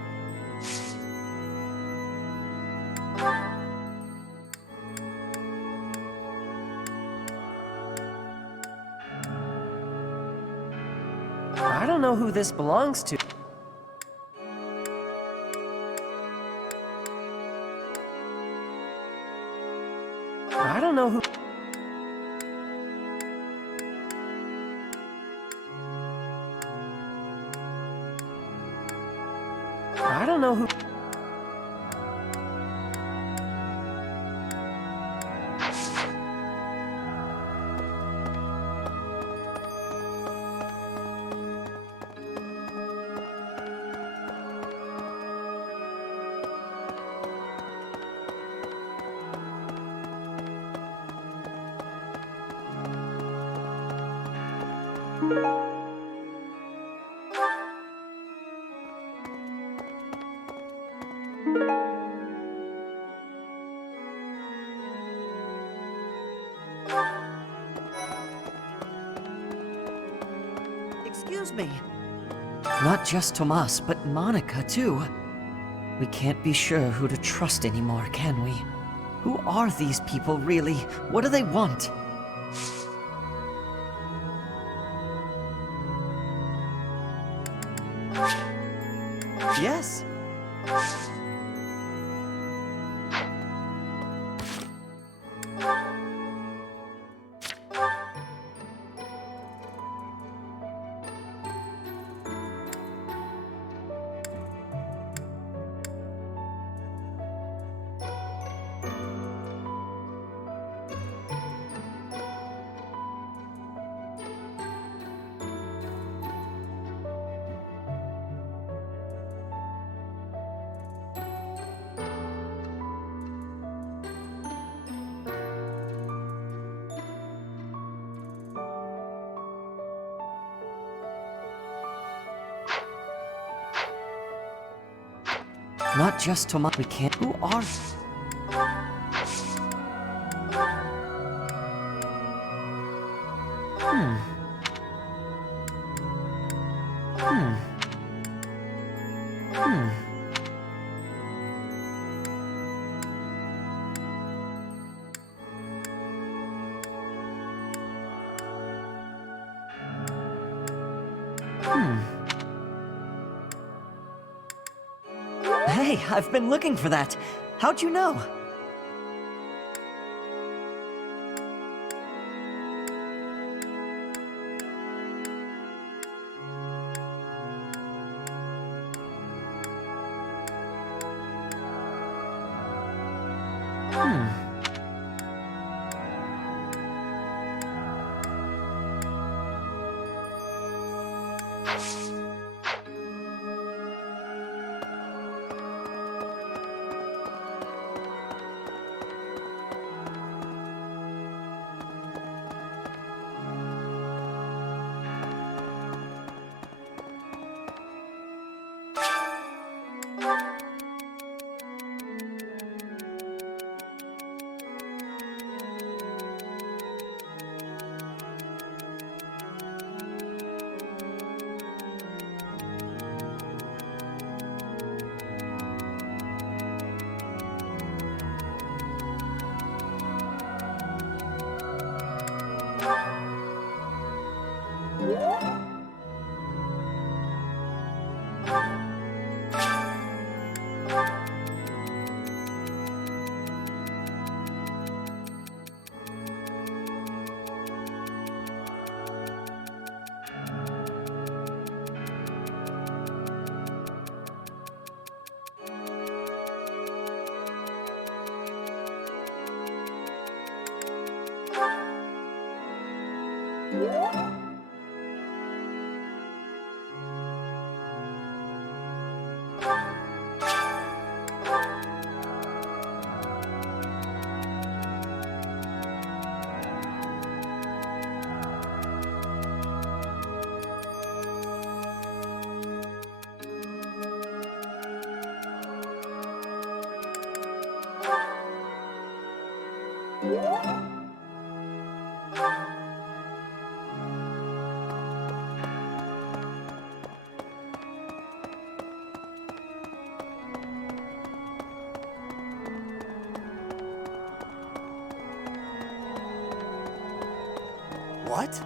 I don't know who this belongs to. I don't know who... I don't know who... Excuse me. Not just Tomas, but Monica, too. We can't be sure who to trust anymore, can we? Who are these people, really? What do they want? Yes. Not just Tomas. We can't. Who are. Hmm. Hmm. Hmm. Hmm. Hey, I've been looking for that. How'd you know? Hmm. What?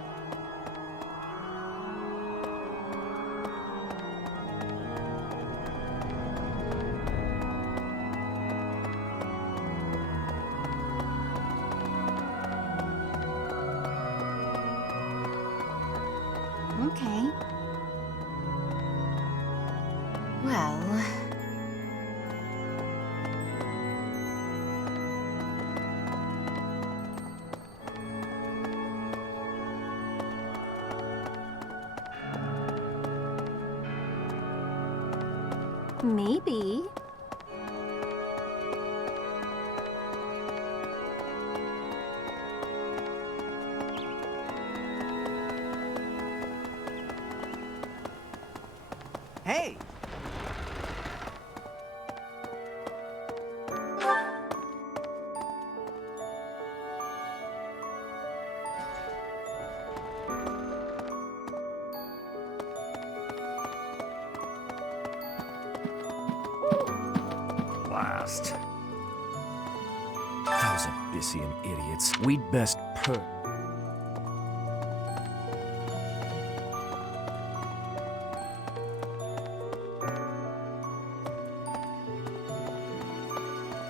Okay. Well... Maybe. Hey! Blast. Those Abyssian idiots. We'd best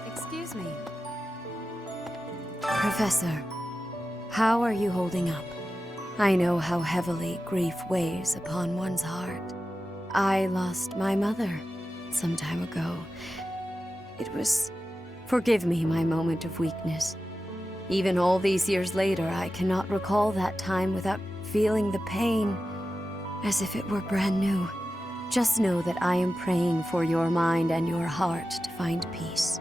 Excuse me. Professor, how are you holding up? I know how heavily grief weighs upon one's heart. I lost my mother some time ago. It was... Forgive me my moment of weakness. Even all these years later, I cannot recall that time without feeling the pain, as if it were brand new. Just know that I am praying for your mind and your heart to find peace.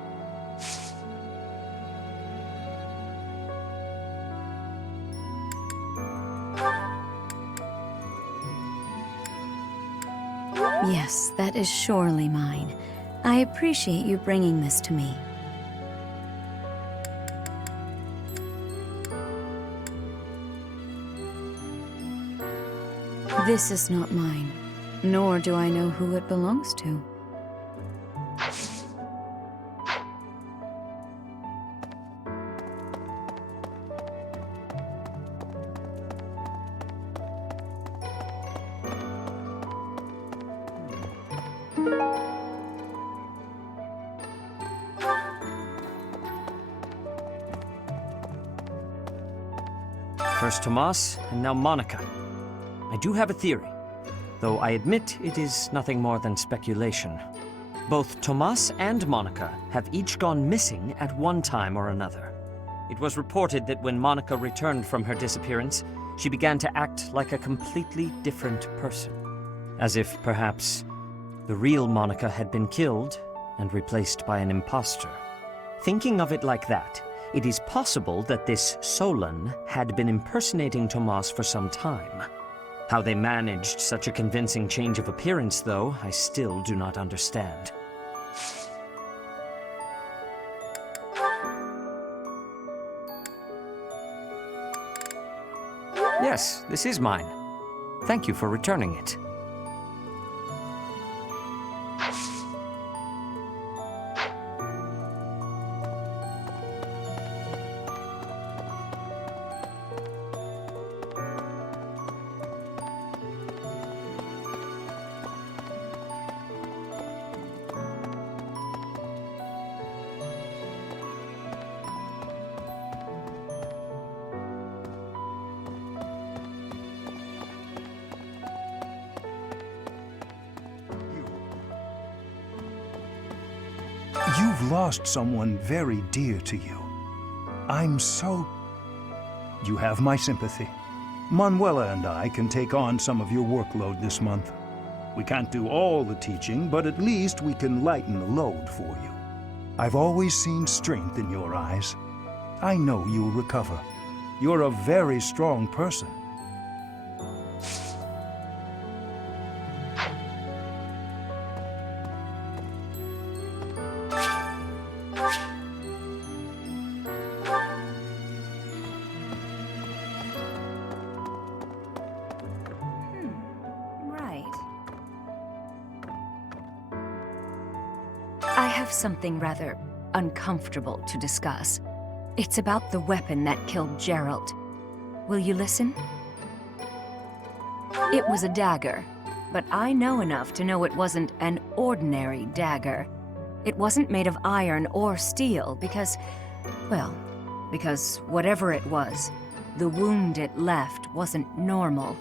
Yes, that is surely mine. I appreciate you bringing this to me. This is not mine, nor do I know who it belongs to. First Tomas, and now Monica. I do have a theory, though I admit it is nothing more than speculation. Both Tomas and Monica have each gone missing at one time or another. It was reported that when Monica returned from her disappearance, she began to act like a completely different person. As if, perhaps, the real Monica had been killed and replaced by an imposter. Thinking of it like that, it is possible that this Solon had been impersonating Tomas for some time. How they managed such a convincing change of appearance, though, I still do not understand. Yes, this is mine. Thank you for returning it. You've lost someone very dear to you. I'm so... You have my sympathy. Manuela and I can take on some of your workload this month. We can't do all the teaching, but at least we can lighten the load for you. I've always seen strength in your eyes. I know you'll recover. You're a very strong person. I have something rather uncomfortable to discuss. It's about the weapon that killed Gerald. Will you listen? It was a dagger, but I know enough to know it wasn't an ordinary dagger. It wasn't made of iron or steel because, well, because whatever it was, the wound it left wasn't normal.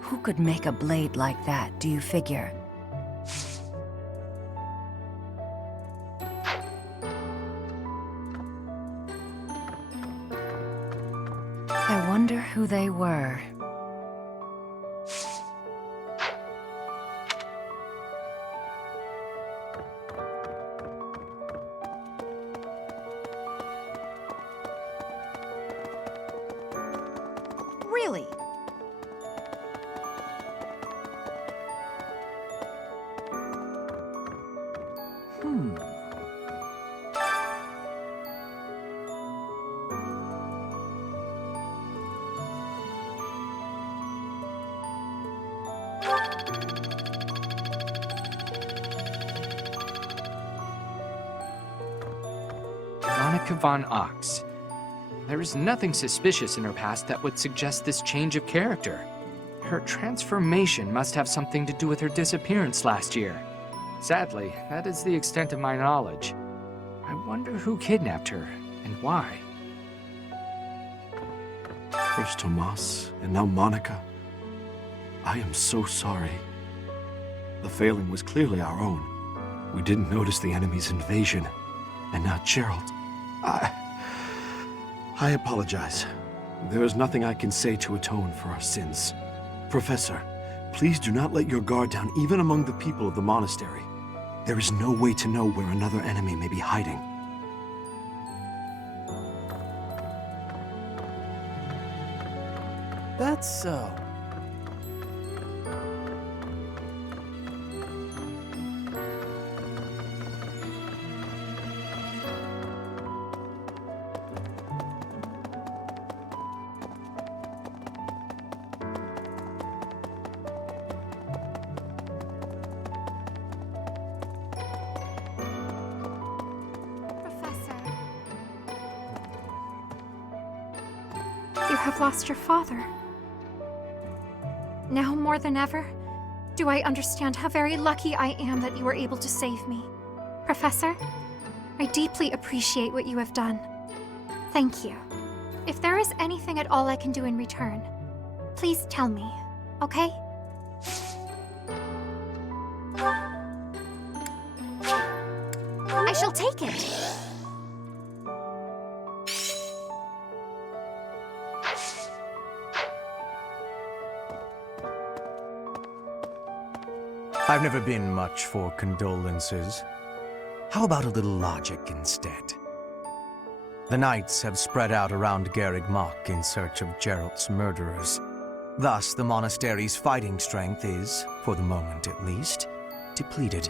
Who could make a blade like that, do you figure? I wonder who they were. Really? Monica von Ox. There is nothing suspicious in her past that would suggest this change of character. Her transformation must have something to do with her disappearance last year. Sadly, that is the extent of my knowledge. I wonder who kidnapped her, and why. First Tomas, and now Monica. I am so sorry. The failing was clearly our own. We didn't notice the enemy's invasion. And now Gerald. I apologize. There is nothing I can say to atone for our sins. Professor, please do not let your guard down even among the people of the monastery. There is no way to know where another enemy may be hiding. That's so. have lost your father. Now more than ever, do I understand how very lucky I am that you were able to save me. Professor, I deeply appreciate what you have done. Thank you. If there is anything at all I can do in return, please tell me, okay? I shall take it. I've never been much for condolences. How about a little logic instead? The knights have spread out around Garreg Mach in search of Geralt's murderers. Thus, the monastery's fighting strength is, for the moment at least, depleted.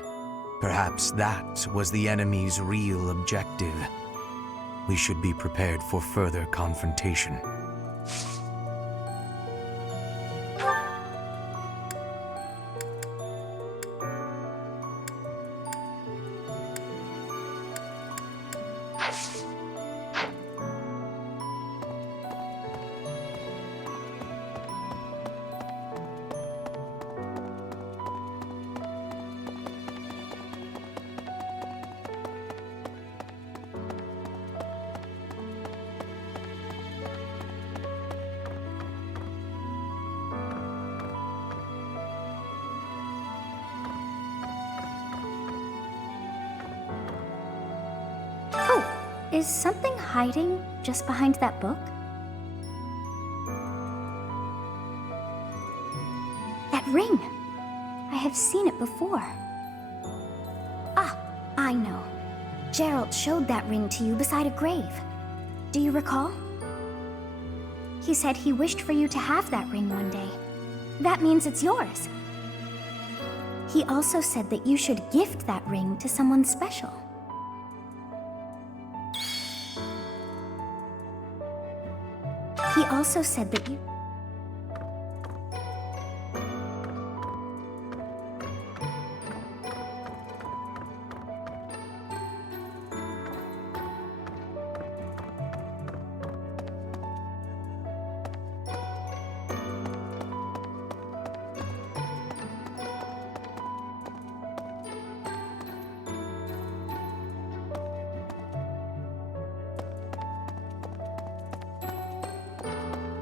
Perhaps that was the enemy's real objective. We should be prepared for further confrontation. Is something hiding just behind that book? That ring! I have seen it before. Ah, I know. Geralt showed that ring to you beside a grave. Do you recall? He said he wished for you to have that ring one day. That means it's yours. He also said that you should gift that ring to someone special. He also said that you...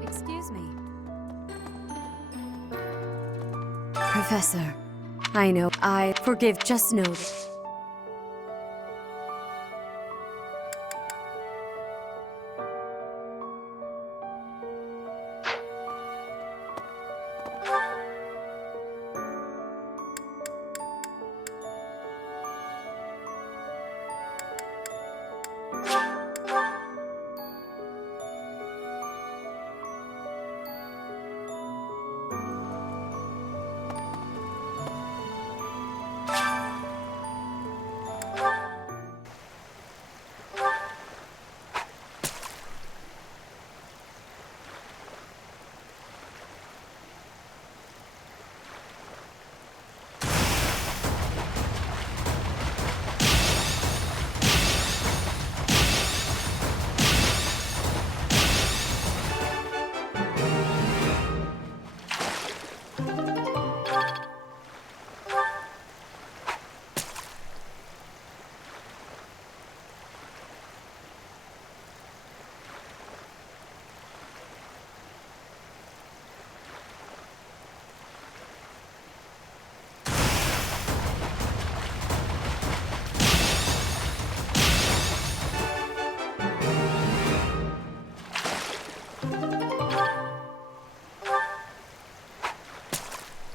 Excuse me. Professor, I know I forgive, just know that. Huh? 「 Huh? 「 」 . 」 . 」 . 」 . 」 . 」 . 」 . 」 . 」 . 」 . 」 . 」 . 」 . 」 . 」 . 」 . 」 。 . 」 . 」 . 」 . 」 . 」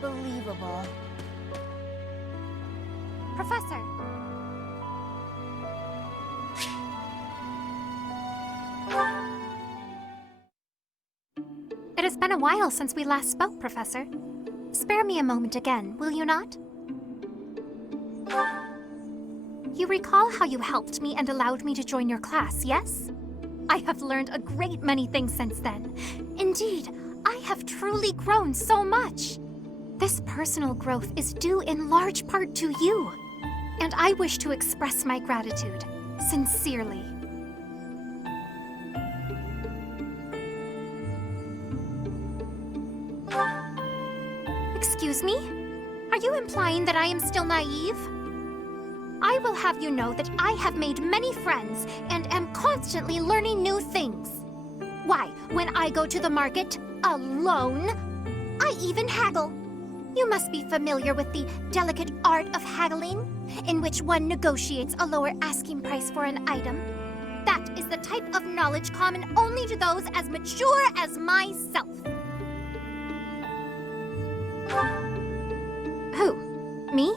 Unbelievable. Professor! It has been a while since we last spoke, Professor. Spare me a moment again, will you not? You recall how you helped me and allowed me to join your class, yes? I have learned a great many things since then. Indeed, I have truly grown so much. This personal growth is due in large part to you, and I wish to express my gratitude, sincerely. Excuse me? Are you implying that I am still naive? I will have you know that I have made many friends and am constantly learning new things. Why, when I go to the market, alone, I even haggle. You must be familiar with the delicate art of haggling, in which one negotiates a lower asking price for an item. That is the type of knowledge common only to those as mature as myself. Who? Me?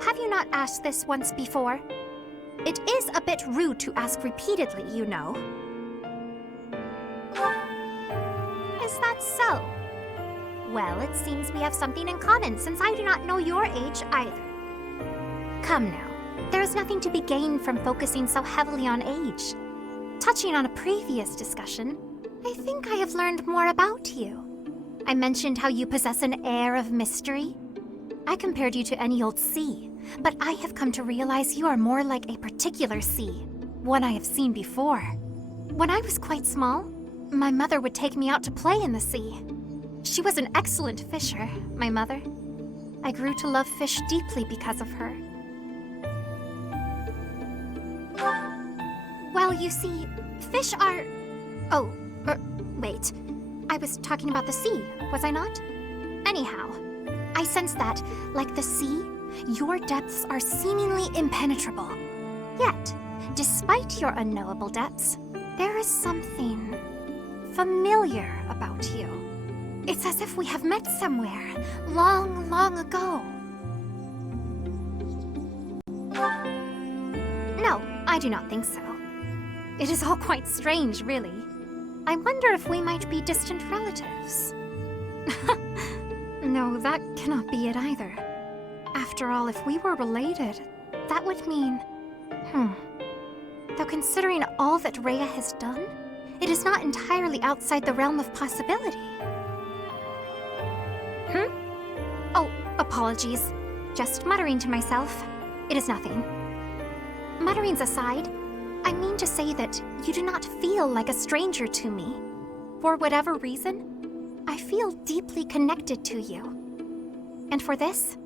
Have you not asked this once before? It is a bit rude to ask repeatedly, you know. Is that so? Well, it seems we have something in common, since I do not know your age either. Come now, there is nothing to be gained from focusing so heavily on age. Touching on a previous discussion, I think I have learned more about you. I mentioned how you possess an air of mystery. I compared you to any old sea, but I have come to realize you are more like a particular sea, one I have seen before. When I was quite small, my mother would take me out to play in the sea. She was an excellent fisher, my mother. I grew to love fish deeply because of her. Well, you see, fish are... Oh, wait. I was talking about the sea, was I not? Anyhow, I sense that, like the sea, your depths are seemingly impenetrable. Yet, despite your unknowable depths, there is something familiar about you. It's as if we have met somewhere, long, long ago. I do not think so. It is all quite strange, really. I wonder if we might be distant relatives. No, that cannot be it either. After all, if we were related, that would mean... Though considering all that Rhea has done, it is not entirely outside the realm of possibility. Oh, apologies. Just muttering to myself. It is nothing. Mutterings aside, I mean to say that you do not feel like a stranger to me. For whatever reason, I feel deeply connected to you. And for this,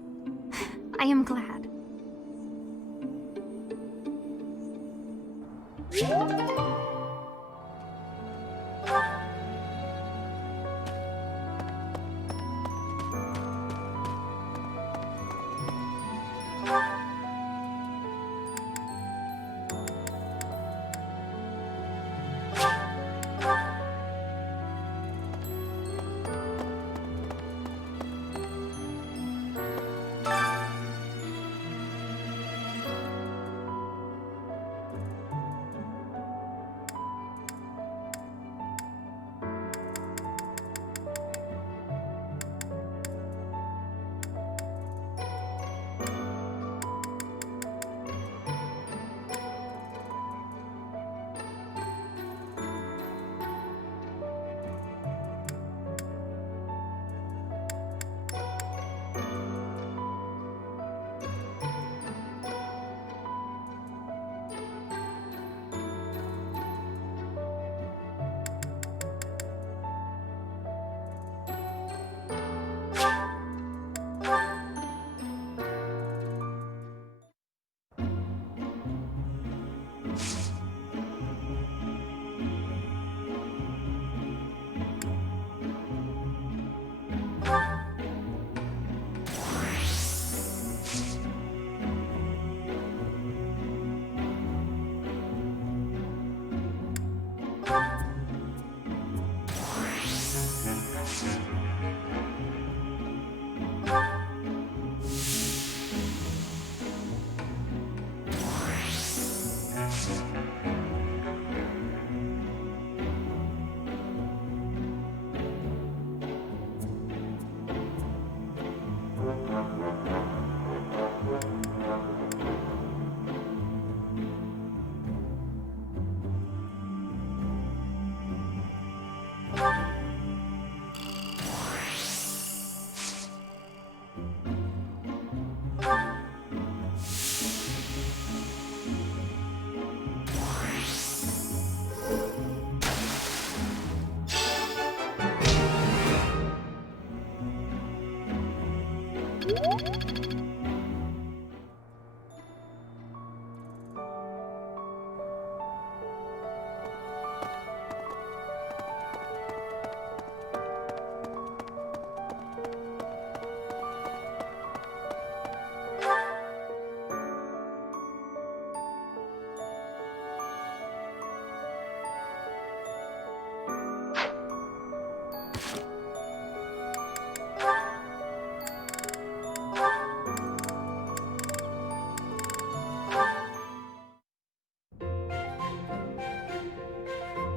I am glad.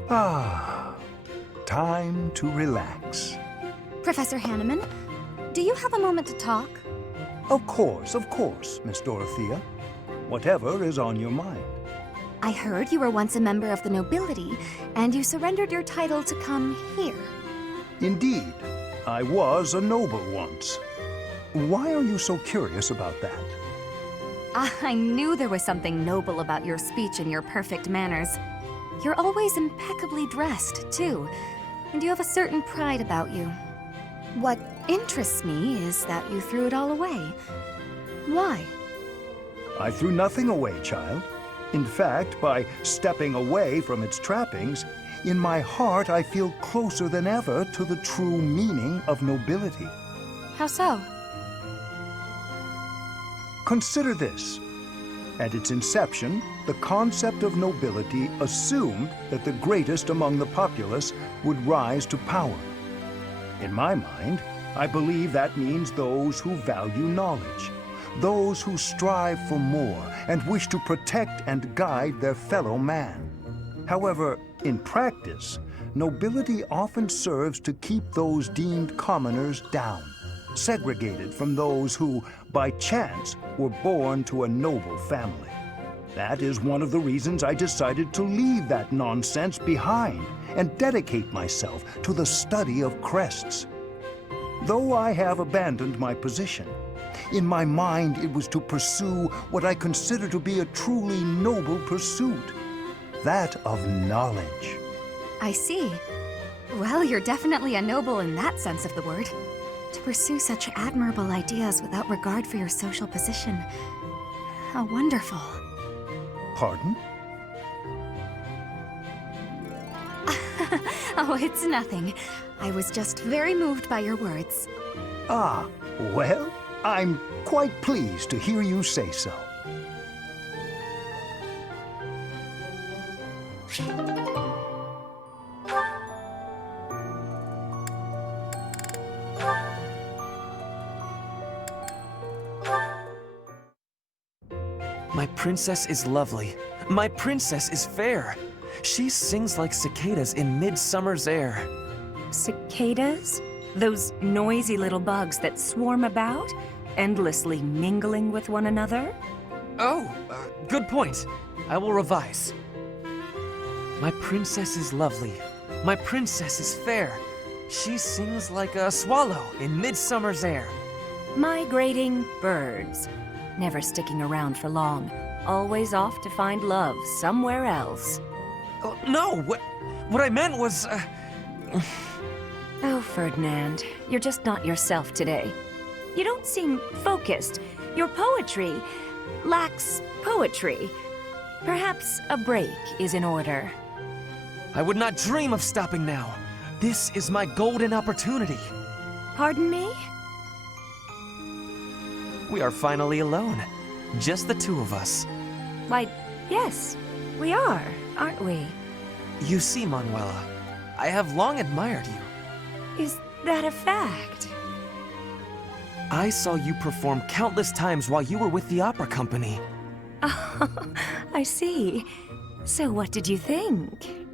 Ah, time to relax. Professor Hanneman, do you have a moment to talk? Of course, Miss Dorothea. Whatever is on your mind. I heard you were once a member of the nobility, and you surrendered your title to come here. Indeed, I was a noble once. Why are you so curious about that? I knew there was something noble about your speech and your perfect manners. You're always impeccably dressed, too, and you have a certain pride about you. What interests me is that you threw it all away. Why? I threw nothing away, child. In fact, by stepping away from its trappings, in my heart I feel closer than ever to the true meaning of nobility. How so? Consider this. At its inception, the concept of nobility assumed that the greatest among the populace would rise to power. In my mind, I believe that means those who value knowledge, those who strive for more and wish to protect and guide their fellow man. However, in practice, nobility often serves to keep those deemed commoners down, segregated from those who, by chance, were born to a noble family. That is one of the reasons I decided to leave that nonsense behind and dedicate myself to the study of crests. Though I have abandoned my position, in my mind it was to pursue what I consider to be a truly noble pursuit, that of knowledge. I see. Well, you're definitely a noble in that sense of the word. To pursue such admirable ideas without regard for your social position. How wonderful. Pardon? Oh, it's nothing. I was just very moved by your words. Ah, well, I'm quite pleased to hear you say so. My princess is lovely. My princess is fair. She sings like cicadas in midsummer's air. Cicadas? Those noisy little bugs that swarm about, endlessly mingling with one another? Oh, good point. I will revise. My princess is lovely. My princess is fair. She sings like a swallow in midsummer's air. Migrating birds. Never sticking around for long. Always off to find love somewhere else. Oh, no, what I meant was, Oh, Ferdinand, you're just not yourself today. You don't seem focused. Your poetry lacks poetry. Perhaps a break is in order. I would not dream of stopping now. This is my golden opportunity. Pardon me? We are finally alone. Just the two of us. Why, yes, we are, aren't we? You see, Manuela, I have long admired you. Is that a fact? I saw you perform countless times while you were with the opera company. Oh, I see. So what did you think?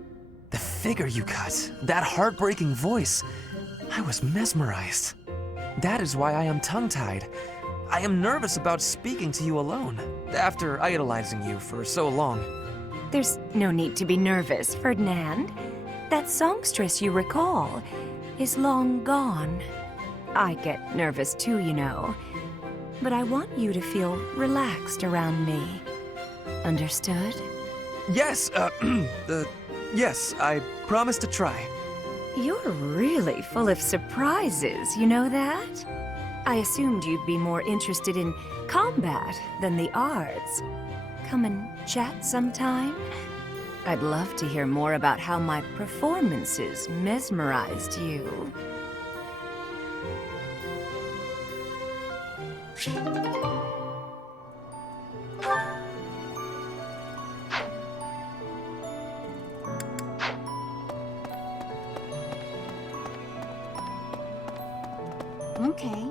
The figure you cut, that heartbreaking voice, I was mesmerized. That is why I am tongue-tied. I am nervous about speaking to you alone, after idolizing you for so long. There's no need to be nervous, Ferdinand. That songstress you recall is long gone. I get nervous too, you know. But I want you to feel relaxed around me. Understood? Yes, yes, I promise to try. You're really full of surprises, you know that? I assumed you'd be more interested in combat than the arts. Come and chat sometime? I'd love to hear more about how my performances mesmerized you. Okay.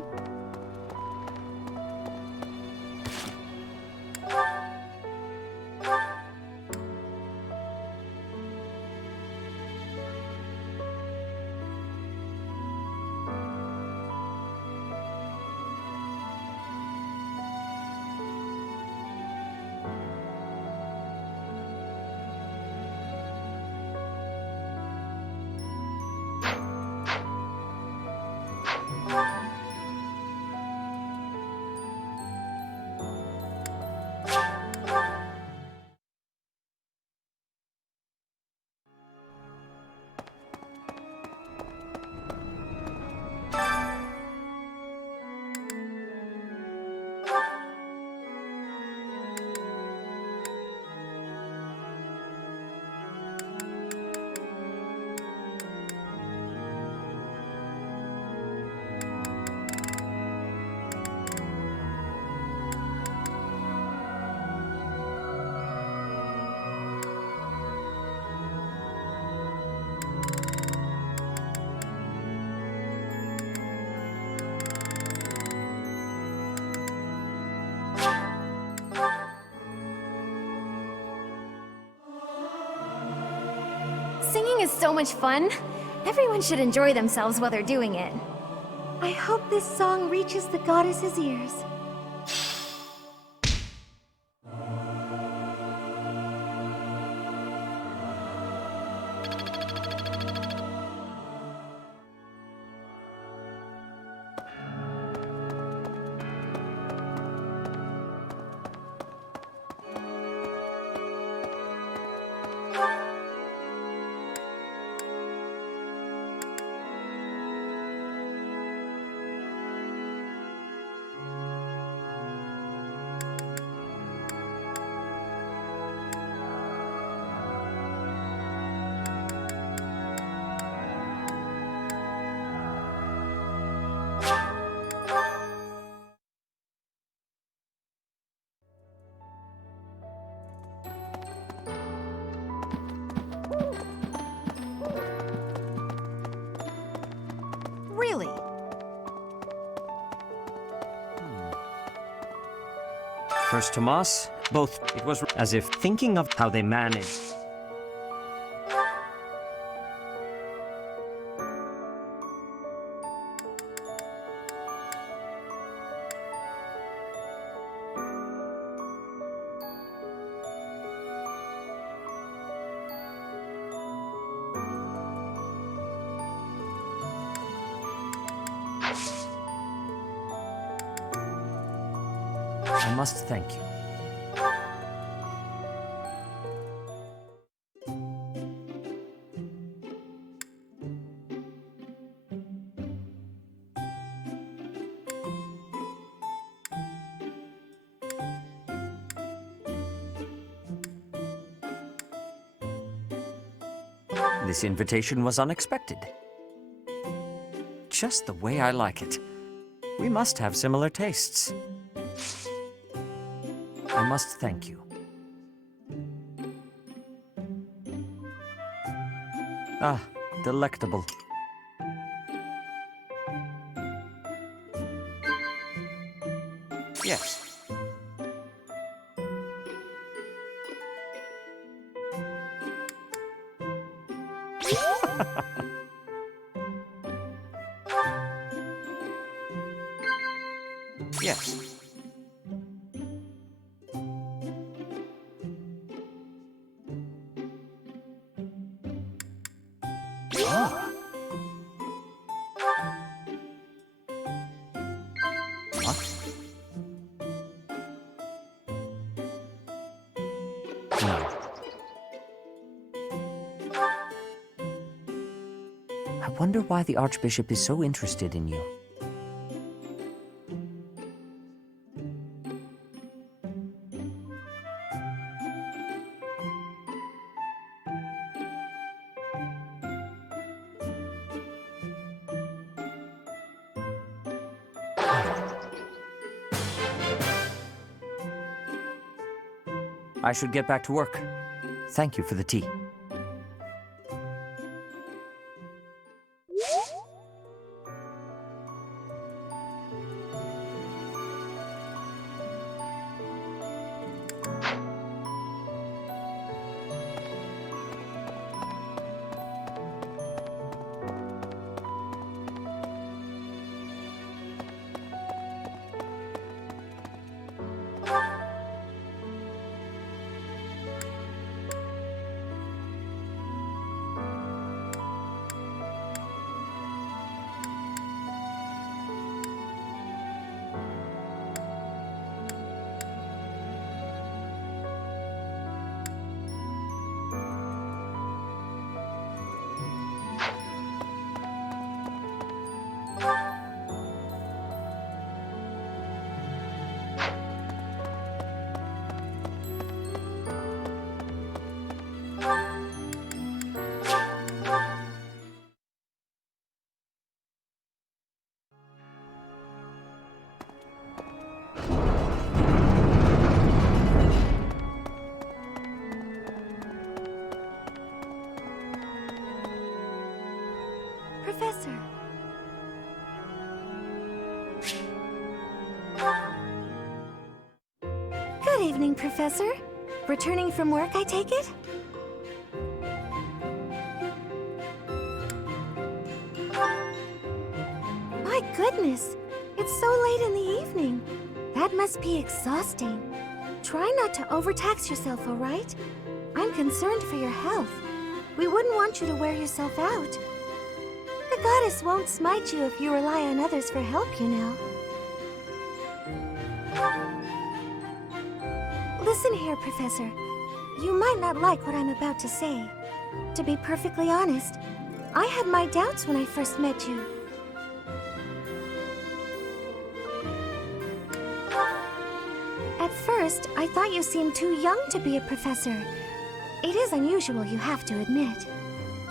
Singing is so much fun. Everyone should enjoy themselves while they're doing it. I hope this song reaches the goddess's ears. Really? First Tomas, both. It was as if thinking of how they managed. I must thank you. This invitation was unexpected. Just the way I like it. We must have similar tastes. I must thank you. Ah, delectable. Yes. Yes. Ah. What? No. I wonder why the Archbishop is so interested in you. I should get back to work. Thank you for the tea. Professor. Good evening, Professor. Returning from work, I take it? goodness. It's so late in the evening. That must be exhausting. Try not to overtax yourself, all right? I'm concerned for your health. We wouldn't want you to wear yourself out. The goddess won't smite you if you rely on others for help, you know. Listen here, Professor. You might not like what I'm about to say. To be perfectly honest, I had my doubts when I first met you. At first, I thought you seemed too young to be a professor. It is unusual, you have to admit.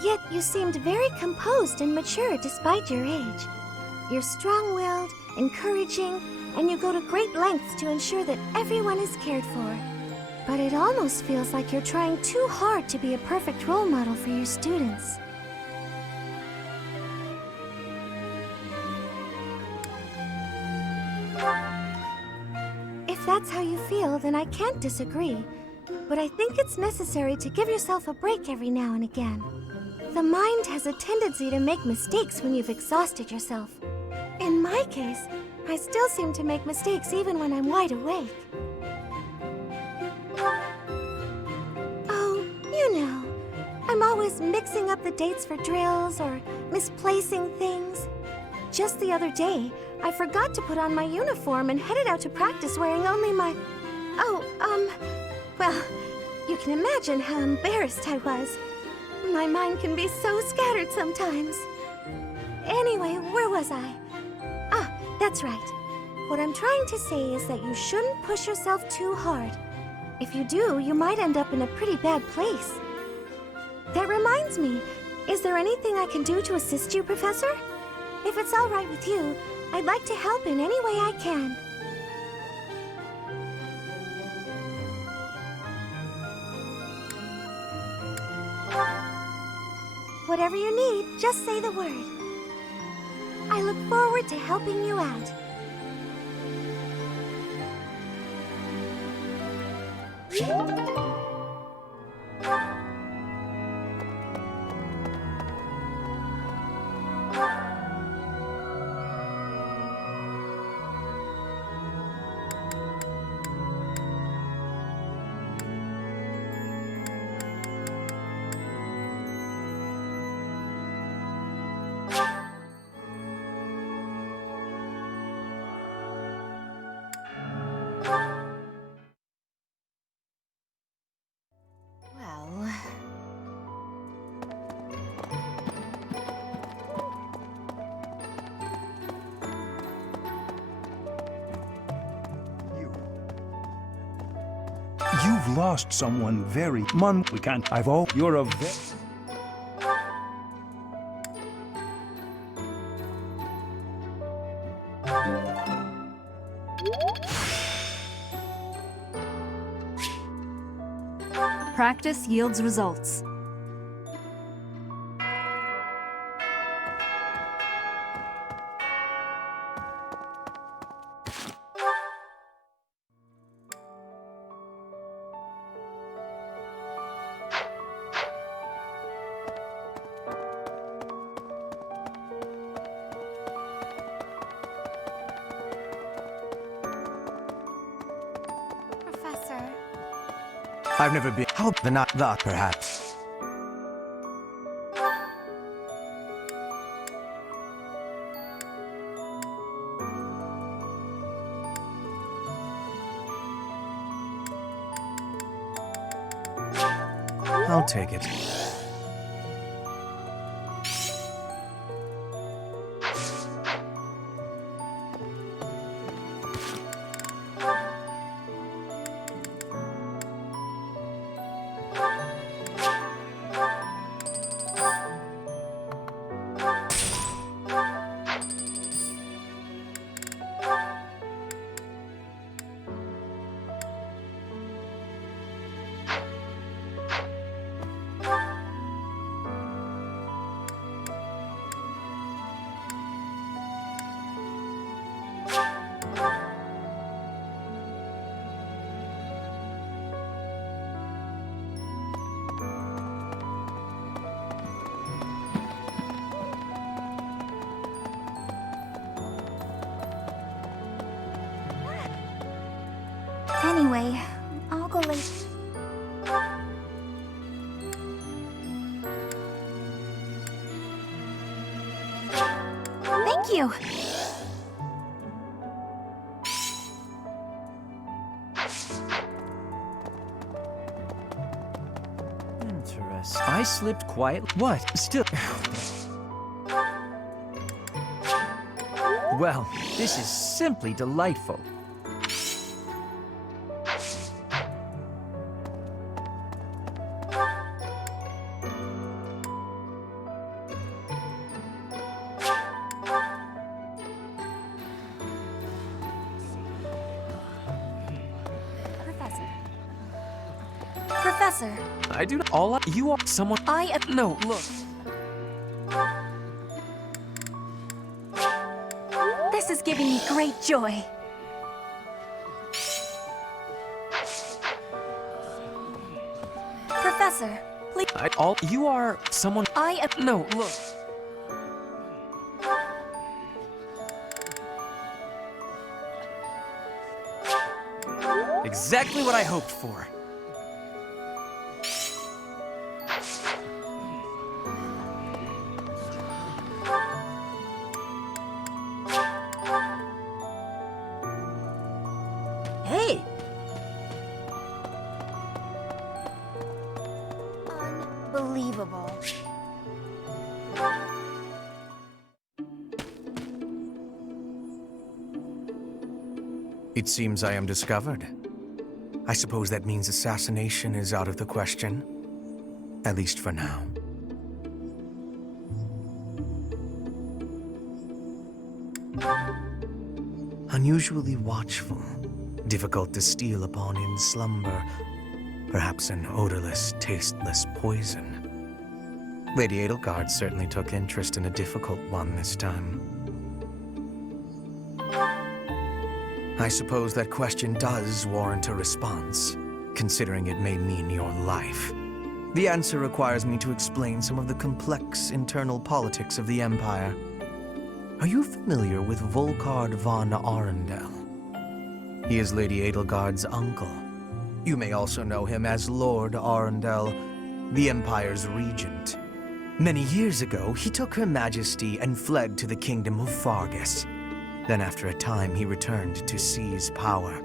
Yet you seemed very composed and mature despite your age. You're strong-willed, encouraging, and you go to great lengths to ensure that everyone is cared for. But it almost feels like you're trying too hard to be a perfect role model for your students. If that's how you feel, then I can't disagree. But I think it's necessary to give yourself a break every now and again. The mind has a tendency to make mistakes when you've exhausted yourself. In my case, I still seem to make mistakes even when I'm wide awake. Oh, you know, I'm always mixing up the dates for drills or misplacing things. Just the other day, I forgot to put on my uniform and headed out to practice wearing only my... well, you can imagine how embarrassed I was. My mind can be so scattered sometimes. Anyway, where was I? Ah, that's right. What I'm trying to say is that you shouldn't push yourself too hard. If you do, you might end up in a pretty bad place. That reminds me, is there anything I can do to assist you, Professor? If it's all right with you, I'd like to help in any way I can. Whatever you need, just say the word. I look forward to helping you out. You've lost someone very... we can't... You're a Practice yields results. Professor. I've never been... How... The not that, perhaps. I'll take it. Anyway, I'll go late. Thank you. Interesting. I slipped quietly. What? Still. Well, this is simply delightful. Professor, I do not. You are someone. I am. No, look. This is giving me great joy. Professor, please. You are someone. I am. No, look. Exactly what I hoped for. Hey! Unbelievable. It seems I am discovered. I suppose that means assassination is out of the question. At least for now. Unusually watchful, difficult to steal upon in slumber. Perhaps an odorless, tasteless poison. Lady Edelgard certainly took interest in a difficult one this time. I suppose that question does warrant a response, considering it may mean your life. The answer requires me to explain some of the complex internal politics of the Empire. Are you familiar with Volkard von Arundel? He is Lady Edelgard's uncle. You may also know him as Lord Arundel, the Empire's regent. Many years ago, he took Her Majesty and fled to the Kingdom of Fargus. Then after a time, he returned to seize power.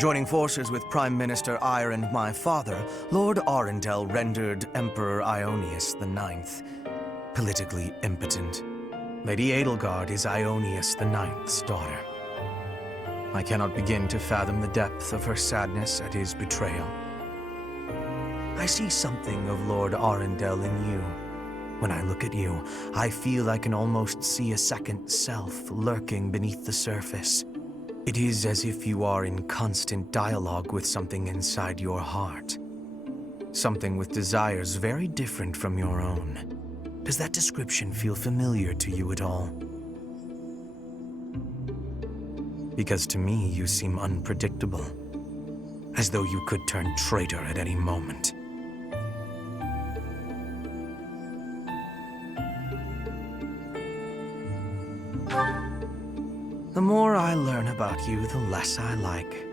Joining forces with Prime Minister Eyre and my father, Lord Arundel rendered Emperor Ionius IX politically impotent. Lady Edelgard is Ionius IX's daughter. I cannot begin to fathom the depth of her sadness at his betrayal. I see something of Lord Arundel in you. When I look at you, I feel I can almost see a second self lurking beneath the surface. It is as if you are in constant dialogue with something inside your heart. Something with desires very different from your own. Does that description feel familiar to you at all? Because to me, you seem unpredictable. As though you could turn traitor at any moment. The more I learn about you, the less I like.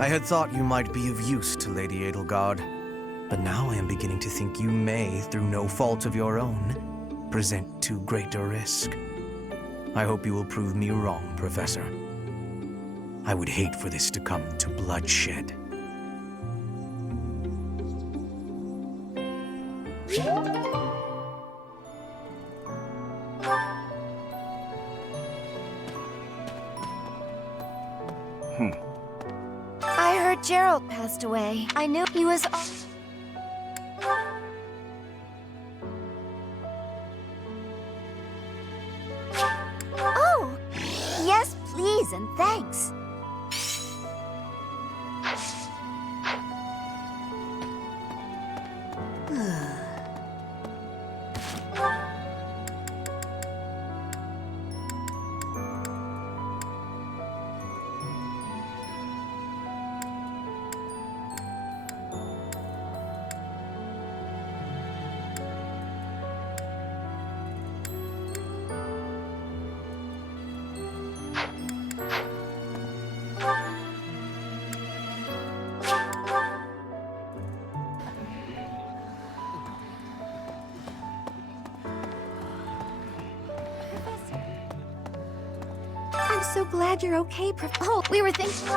I had thought you might be of use to Lady Edelgard, but now I am beginning to think you may, through no fault of your own, present too great a risk. I hope you will prove me wrong, Professor. I would hate for this to come to bloodshed. I heard Gerald passed away. I knew he was. Oh! Yes, please, and thanks. I'm so glad you're okay, Oh, we were thinking...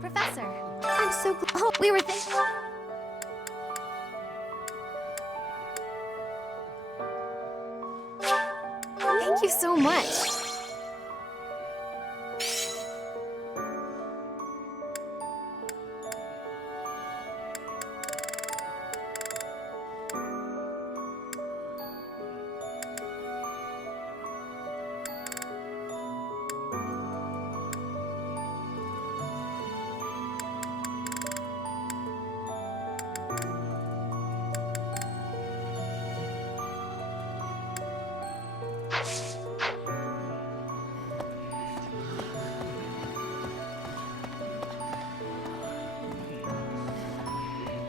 Professor, I'm so glad. oh, we were thinking... Thank you so much.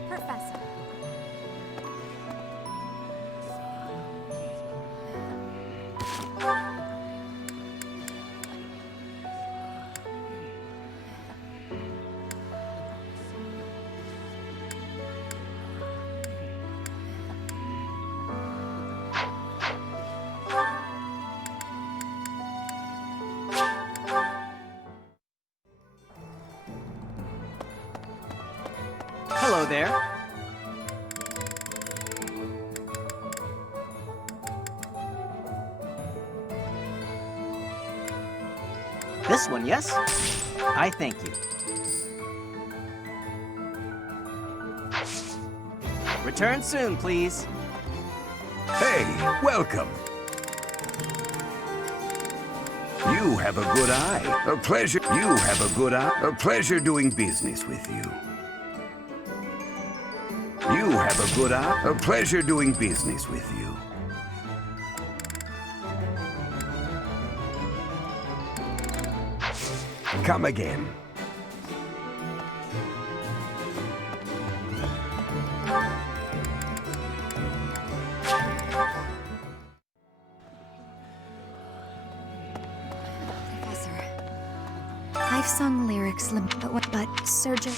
Professor. Hello there. This one, yes? I thank you. Return soon, please. Hey, welcome. You have a good eye. A pleasure. You have a good eye. A pleasure doing business with you. You have a good eye. A pleasure doing business with you. Come again. Professor, I've sung lyrics, but surgery...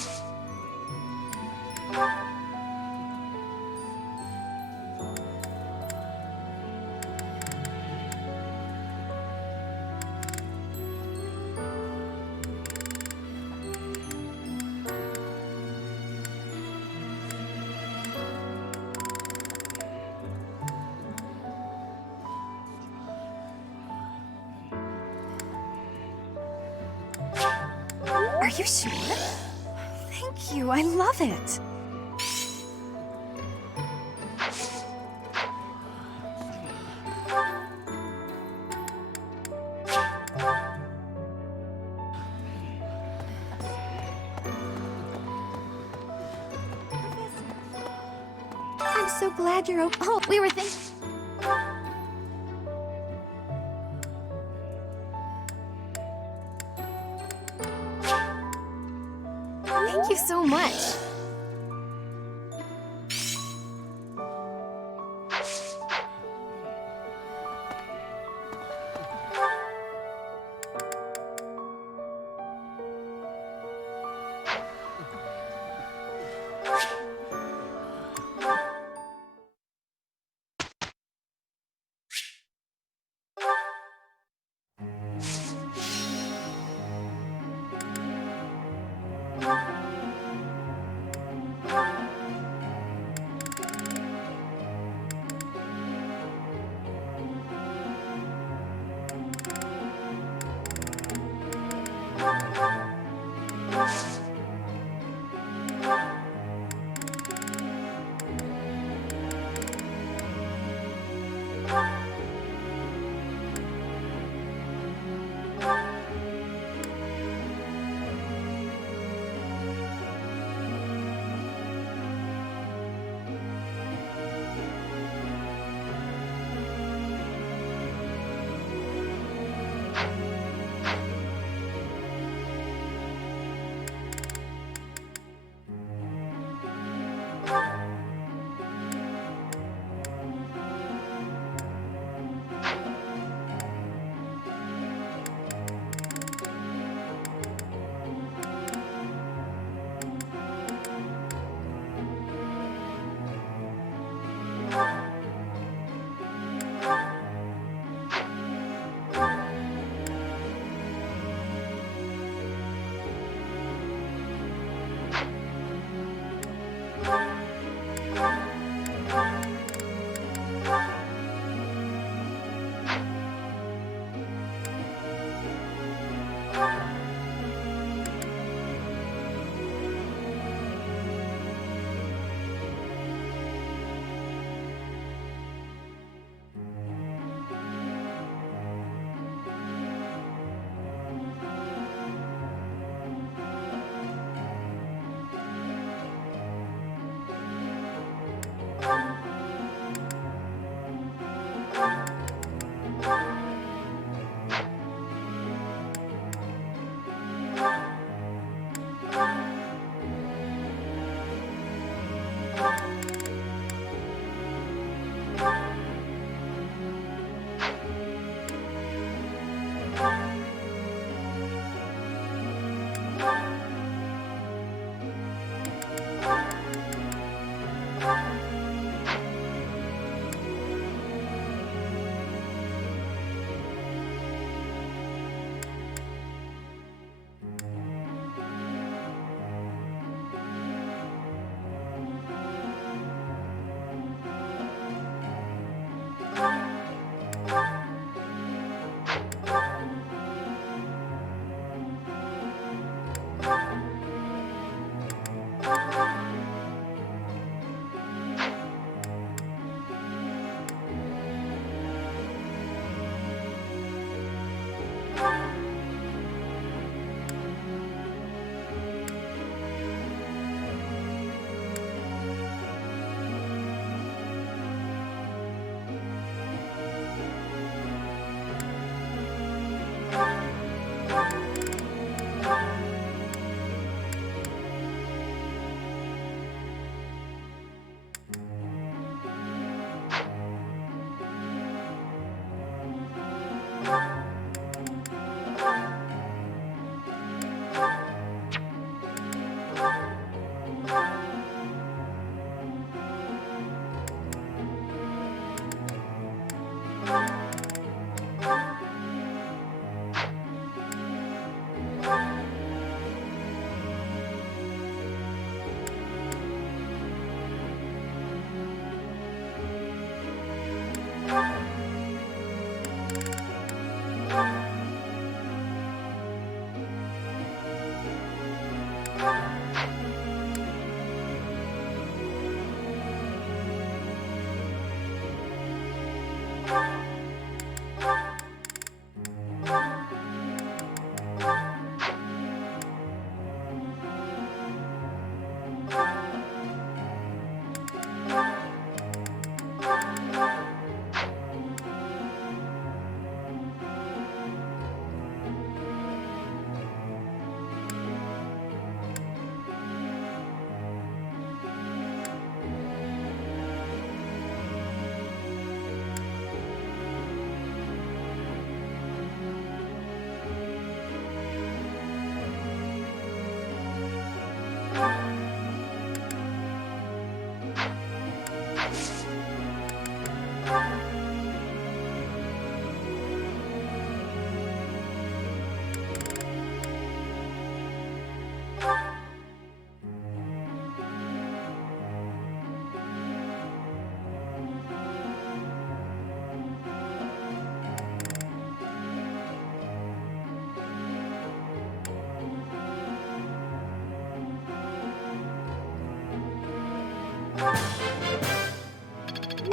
Are you sure? Thank you, I love it. I'm so glad you're okay. Oh, we were thinking... Thank you so much.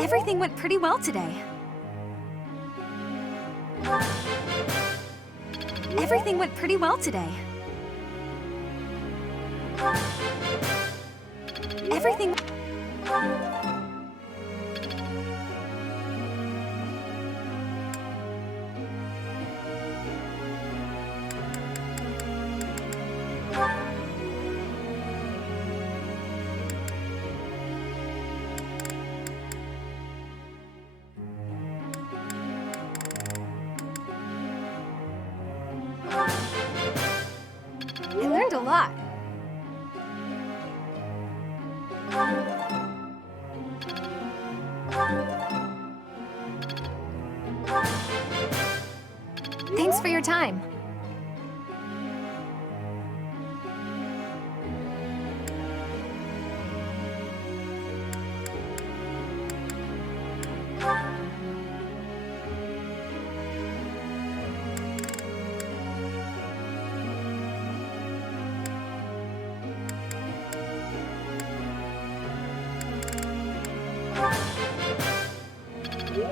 Everything went pretty well today. Everything went pretty well today. Everything... I learned a lot. Thanks for your time.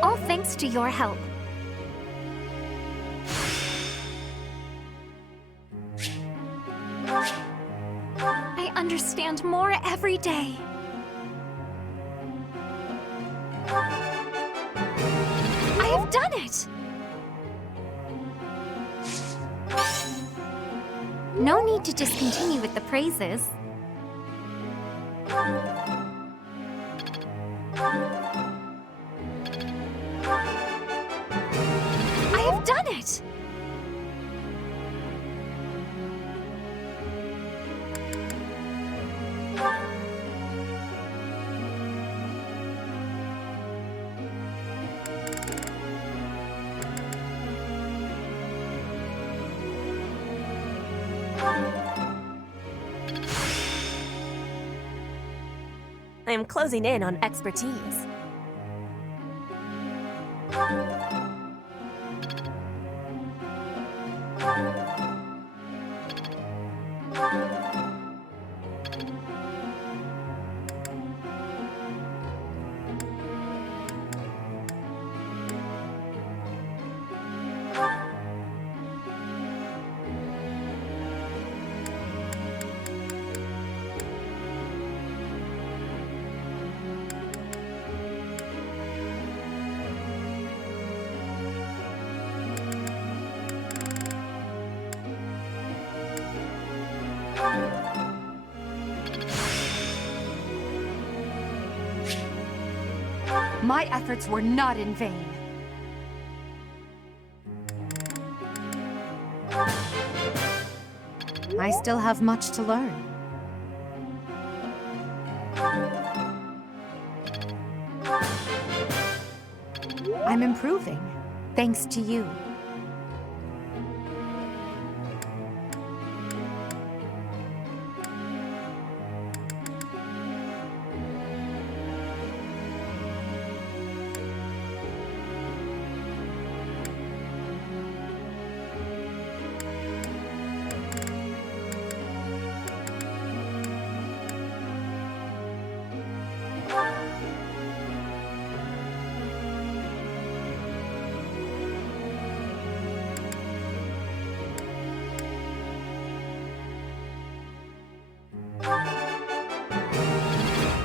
All thanks to your help. I understand more every day. I have done it! No need to discontinue with the praises. I have done it! I am closing in on expertise. My efforts were not in vain. I still have much to learn. I'm improving, thanks to you.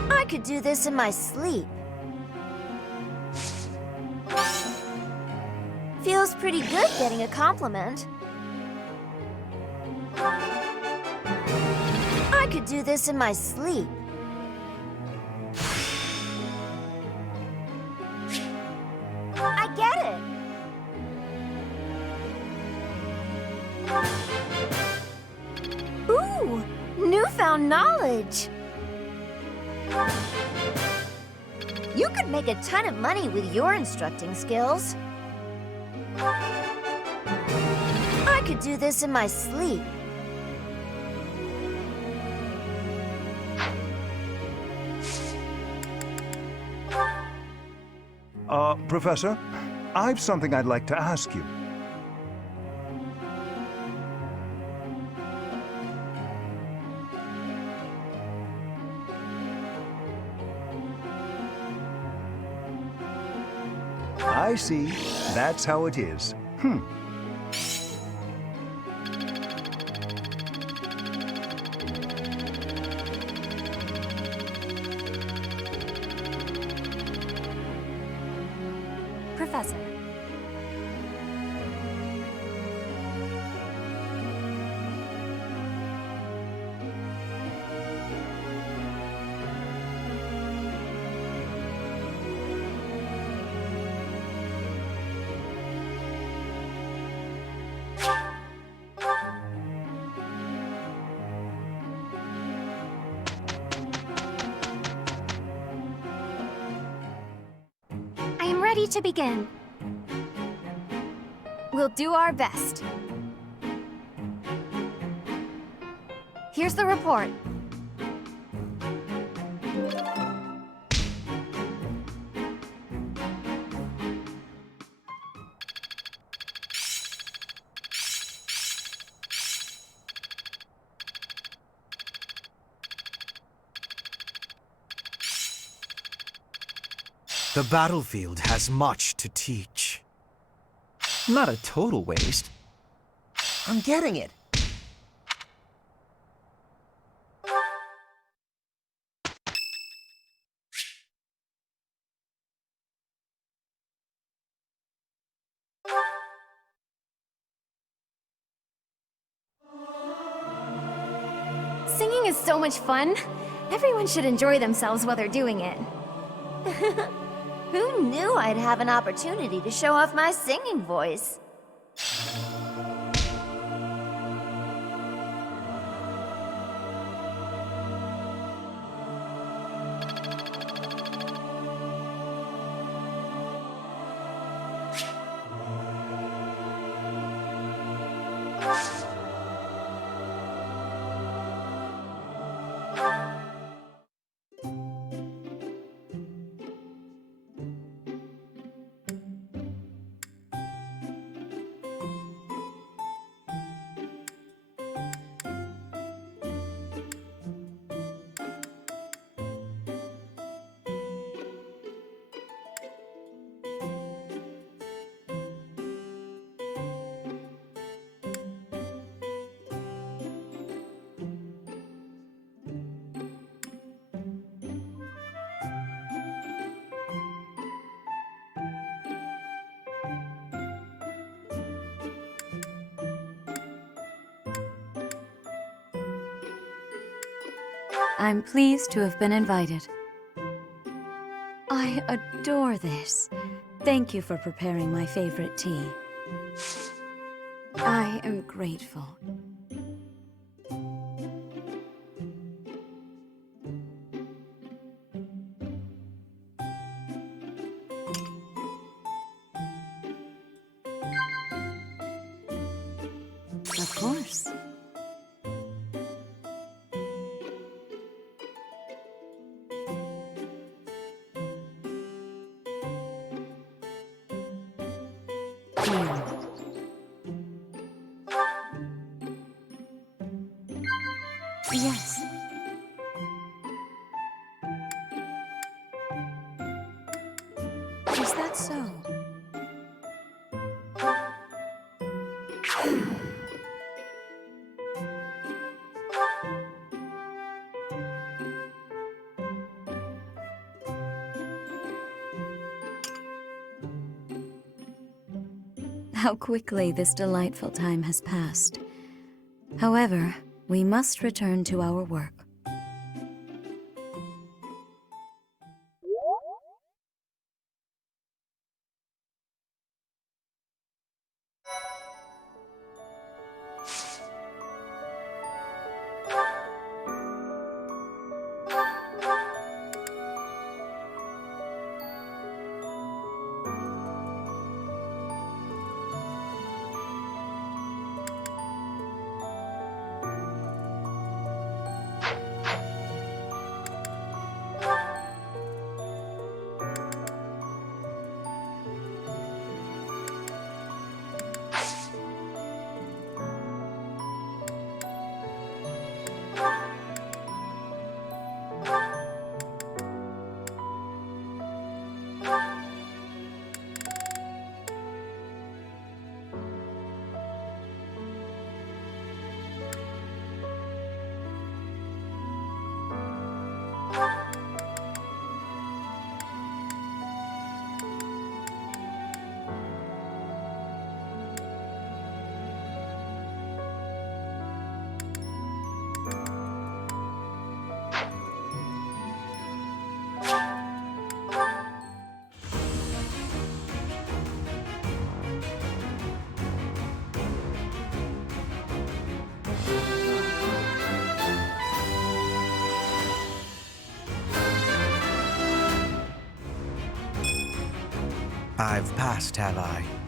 I could do this in my sleep. Feels pretty good getting a compliment. I could do this in my sleep. I get it. Ooh, newfound knowledge. You could make a ton of money with your instructing skills. I could do this in my sleep. Professor, I've something I'd like to ask you. I see. That's how it is. Professor. I am ready to begin. We'll do our best. Here's the report. The battlefield has much to teach. Not a total waste. I'm getting it. Singing is so much fun. Everyone should enjoy themselves while they're doing it. Who knew I'd have an opportunity to show off my singing voice? I'm pleased to have been invited. I adore this. Thank you for preparing my favorite tea. I am grateful. Of course. Yes. Is that so? How quickly this delightful time has passed. However, we must return to our work. I've passed, have I?